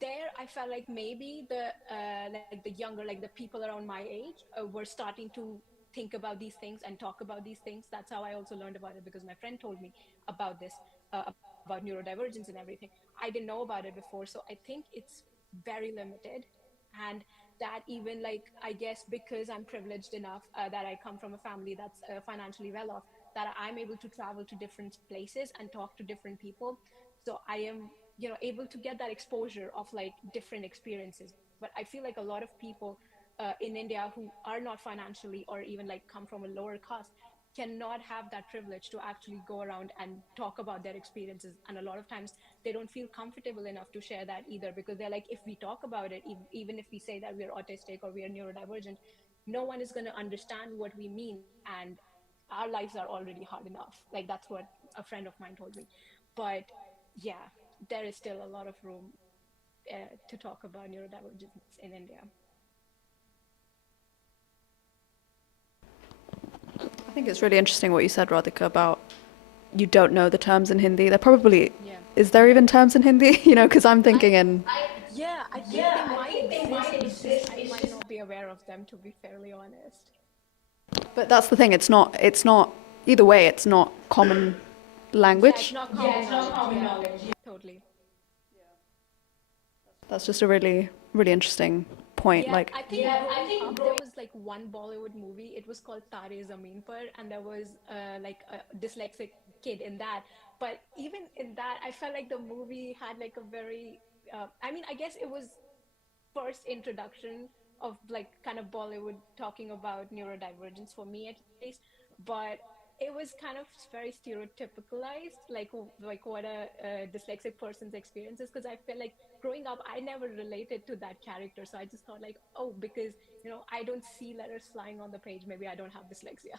there I felt like maybe the younger, like the people around my age were starting to think about these things and talk about these things. That's how I also learned about it, because my friend told me about this, about neurodivergence and everything. I didn't know about it before, so I think it's very limited. And that even like, I guess because I'm privileged enough that I come from a family that's financially well off, that I'm able to travel to different places and talk to different people. So I am able to get that exposure of like different experiences. But I feel like a lot of people in India who are not financially or even like come from a lower caste cannot have that privilege to actually go around and talk about their experiences, and a lot of times they don't feel comfortable enough to share that either, because they're like, if we talk about it, even if we say that we're autistic or we are neurodivergent, no one is going to understand what we mean, and our lives are already hard enough. Like that's what a friend of mine told me. But yeah, there is still a lot of room to talk about neurodivergence in India. I think it's really interesting what you said, Radhika, about you don't know the terms in Hindi. There probably Yeah. is there even terms in Hindi? Because I'm thinking in. Yeah, I think they might exist. It's just I might not be aware of them, to be fairly honest. But that's the thing. It's not. It's not. Either way, it's not common Yeah, it's language. not common knowledge. Yeah, totally. That's just a really, really interesting point. Yeah, Like, I think growing up, there was like one Bollywood movie. It was called Tare Zameen Par, and there was like a dyslexic kid in that. But even in that, I felt like the movie had like a very, I mean, I guess it was first introduction of like kind of Bollywood talking about neurodivergence for me at least, but it was kind of very stereotypicalized, like what a dyslexic person's experience is. Because I felt like growing up, I never related to that character, so I just thought like, oh, because I don't see letters flying on the page, maybe I don't have dyslexia.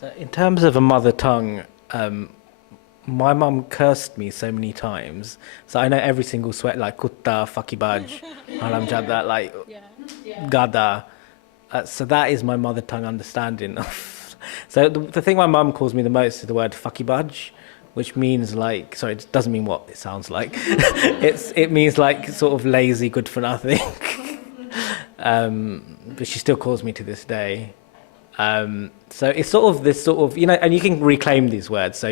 So in terms of a mother tongue, my mum cursed me so many times, so I know every single sweat like kutta, fakibaj, haramjada, like Yeah. gada. So that is my mother tongue understanding of. So the thing my mum calls me the most is the word fakibaj, which means like, sorry, it doesn't mean what it sounds like. It means like sort of lazy, good for nothing. But she still calls me to this day. So it's sort of this sort of, and you can reclaim these words. So,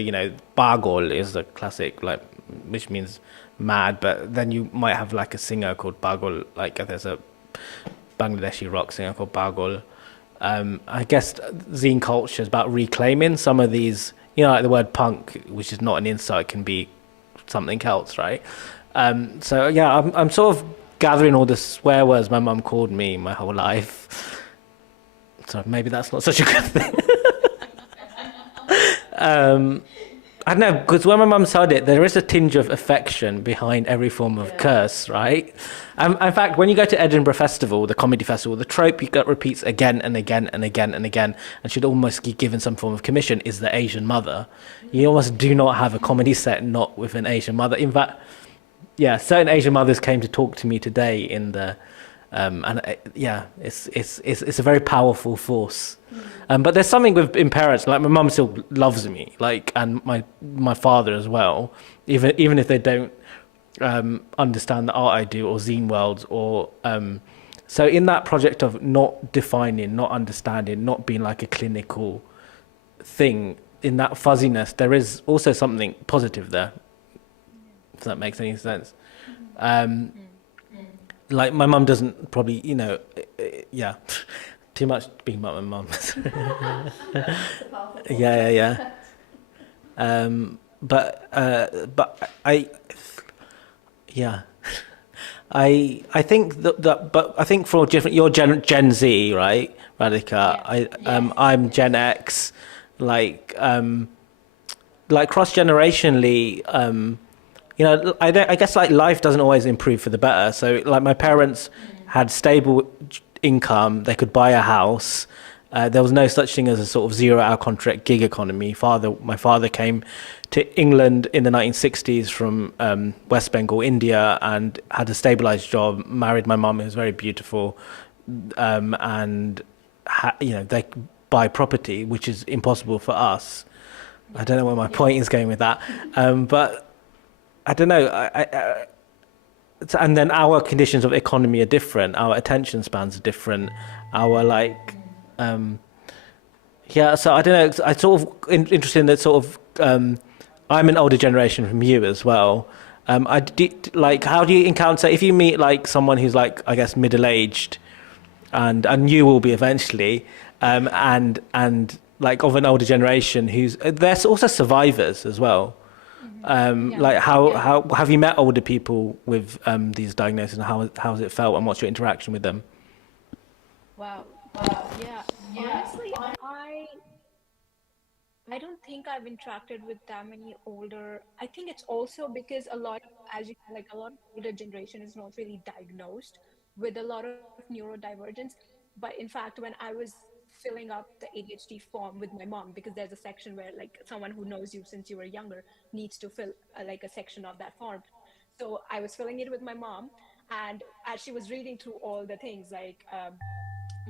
Bagol is the classic, like, which means mad, but then you might have like a singer called Bagol, like there's a Bangladeshi rock singer called Bagol. I guess zine culture is about reclaiming some of these, like the word punk, which is not an insult, can be something else, right? So yeah, I'm sort of gathering all the swear words my mum called me my whole life. So maybe that's not such a good thing. I don't know, because when my mum said it, there is a tinge of affection behind every form of curse, right? In fact, when you go to Edinburgh Festival, the comedy festival, the trope that repeats again and again and again and again, and should almost be given some form of commission, is the Asian mother. You almost do not have a comedy set not with an Asian mother. In fact, yeah, certain Asian mothers came to talk to me today in the, it's a very powerful force. But there's something in parents, like my mum still loves me, like, and my father as well, even if they don't understand the art I do or zine worlds or so in that project of not defining, not understanding, not being like a clinical thing, in that fuzziness, there is also something positive there, if that makes any sense. Like my mum doesn't probably, too much being about my mum. yeah. But I think but I think for different, you're Gen Z, right, Radhika? I'm Gen X, like cross generationally. I guess like life doesn't always improve for the better. So like my parents had stable income, they could buy a house. There was no such thing as a sort of 0-hour contract gig economy. My father came to England in the 1960s from West Bengal, India, and had a stabilized job, married my mum, who was very beautiful, and they buy property, which is impossible for us. I don't know where my point is going with that, but I don't know. And then our conditions of economy are different. Our attention spans are different. Our so I don't know. I sort of interested in that sort of. I'm an older generation from you as well. How do you encounter if you meet like someone who's like, I guess, middle-aged, and you will be eventually, and like of an older generation who's they're also survivors as well. How have you met older people with these diagnoses, and how has it felt, and what's your interaction with them? Wow. Yeah. Honestly, I don't think I've interacted with that many older. I think it's also because a lot of, as you like, a lot of older generation is not really diagnosed with a lot of neurodivergence. But in fact, when I was filling up the ADHD form with my mom, because there's a section where like someone who knows you since you were younger needs to fill like a section of that form. So I was filling it with my mom, and as she was reading through all the things like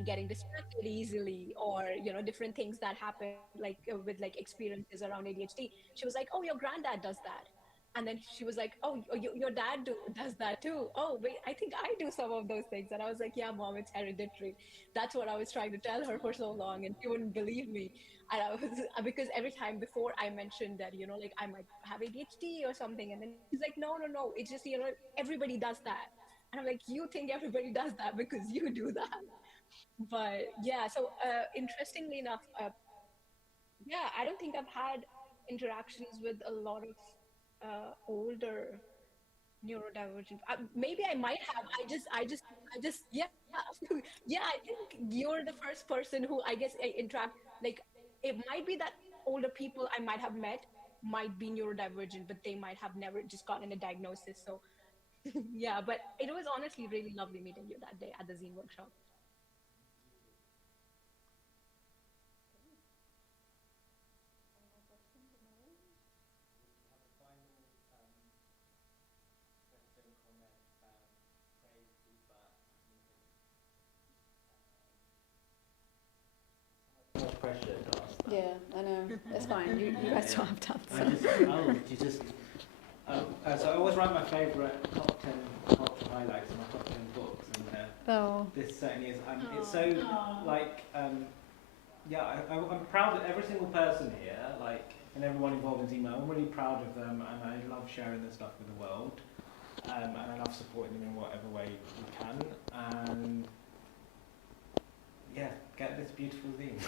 getting distracted easily, or different things that happen like with like experiences around ADHD, she was like, oh, your granddad does that. And then she was like, oh, your dad does that too. Oh wait, I think I do some of those things. And I was like, yeah mom, it's hereditary. That's what I was trying to tell her for so long, and she wouldn't believe me. And I was because every time before I mentioned that like I might have ADHD or something, and then she's like, no, it's just everybody does that. And I'm like, you think everybody does that because you do that. But yeah, so interestingly enough, I don't think I've had interactions with a lot of older neurodivergent. Maybe I might have. Yeah, yeah. I think you're the first person who I guess I interact. Like, it might be that older people I might have met might be neurodivergent, but they might have never just gotten a diagnosis. So yeah, but it was honestly really lovely meeting you that day at the Zine workshop. Yeah, I know. It's fine. You guys don't have to answer. So I always write my favourite top 10 cultural highlights in my top 10 books, and this certainly is. It's so I'm proud of every single person here, and everyone involved in Zine Mela. I'm really proud of them, and I love sharing their stuff with the world, and I love supporting them in whatever way we can. And get this beautiful zine.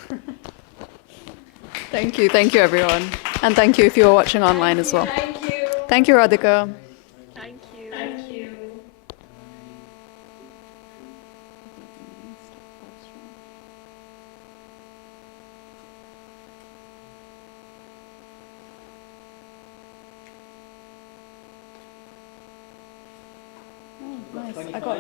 Thank you everyone. And thank you if you're watching online as well. Thank you, Radhika. Thank you. Nice. I got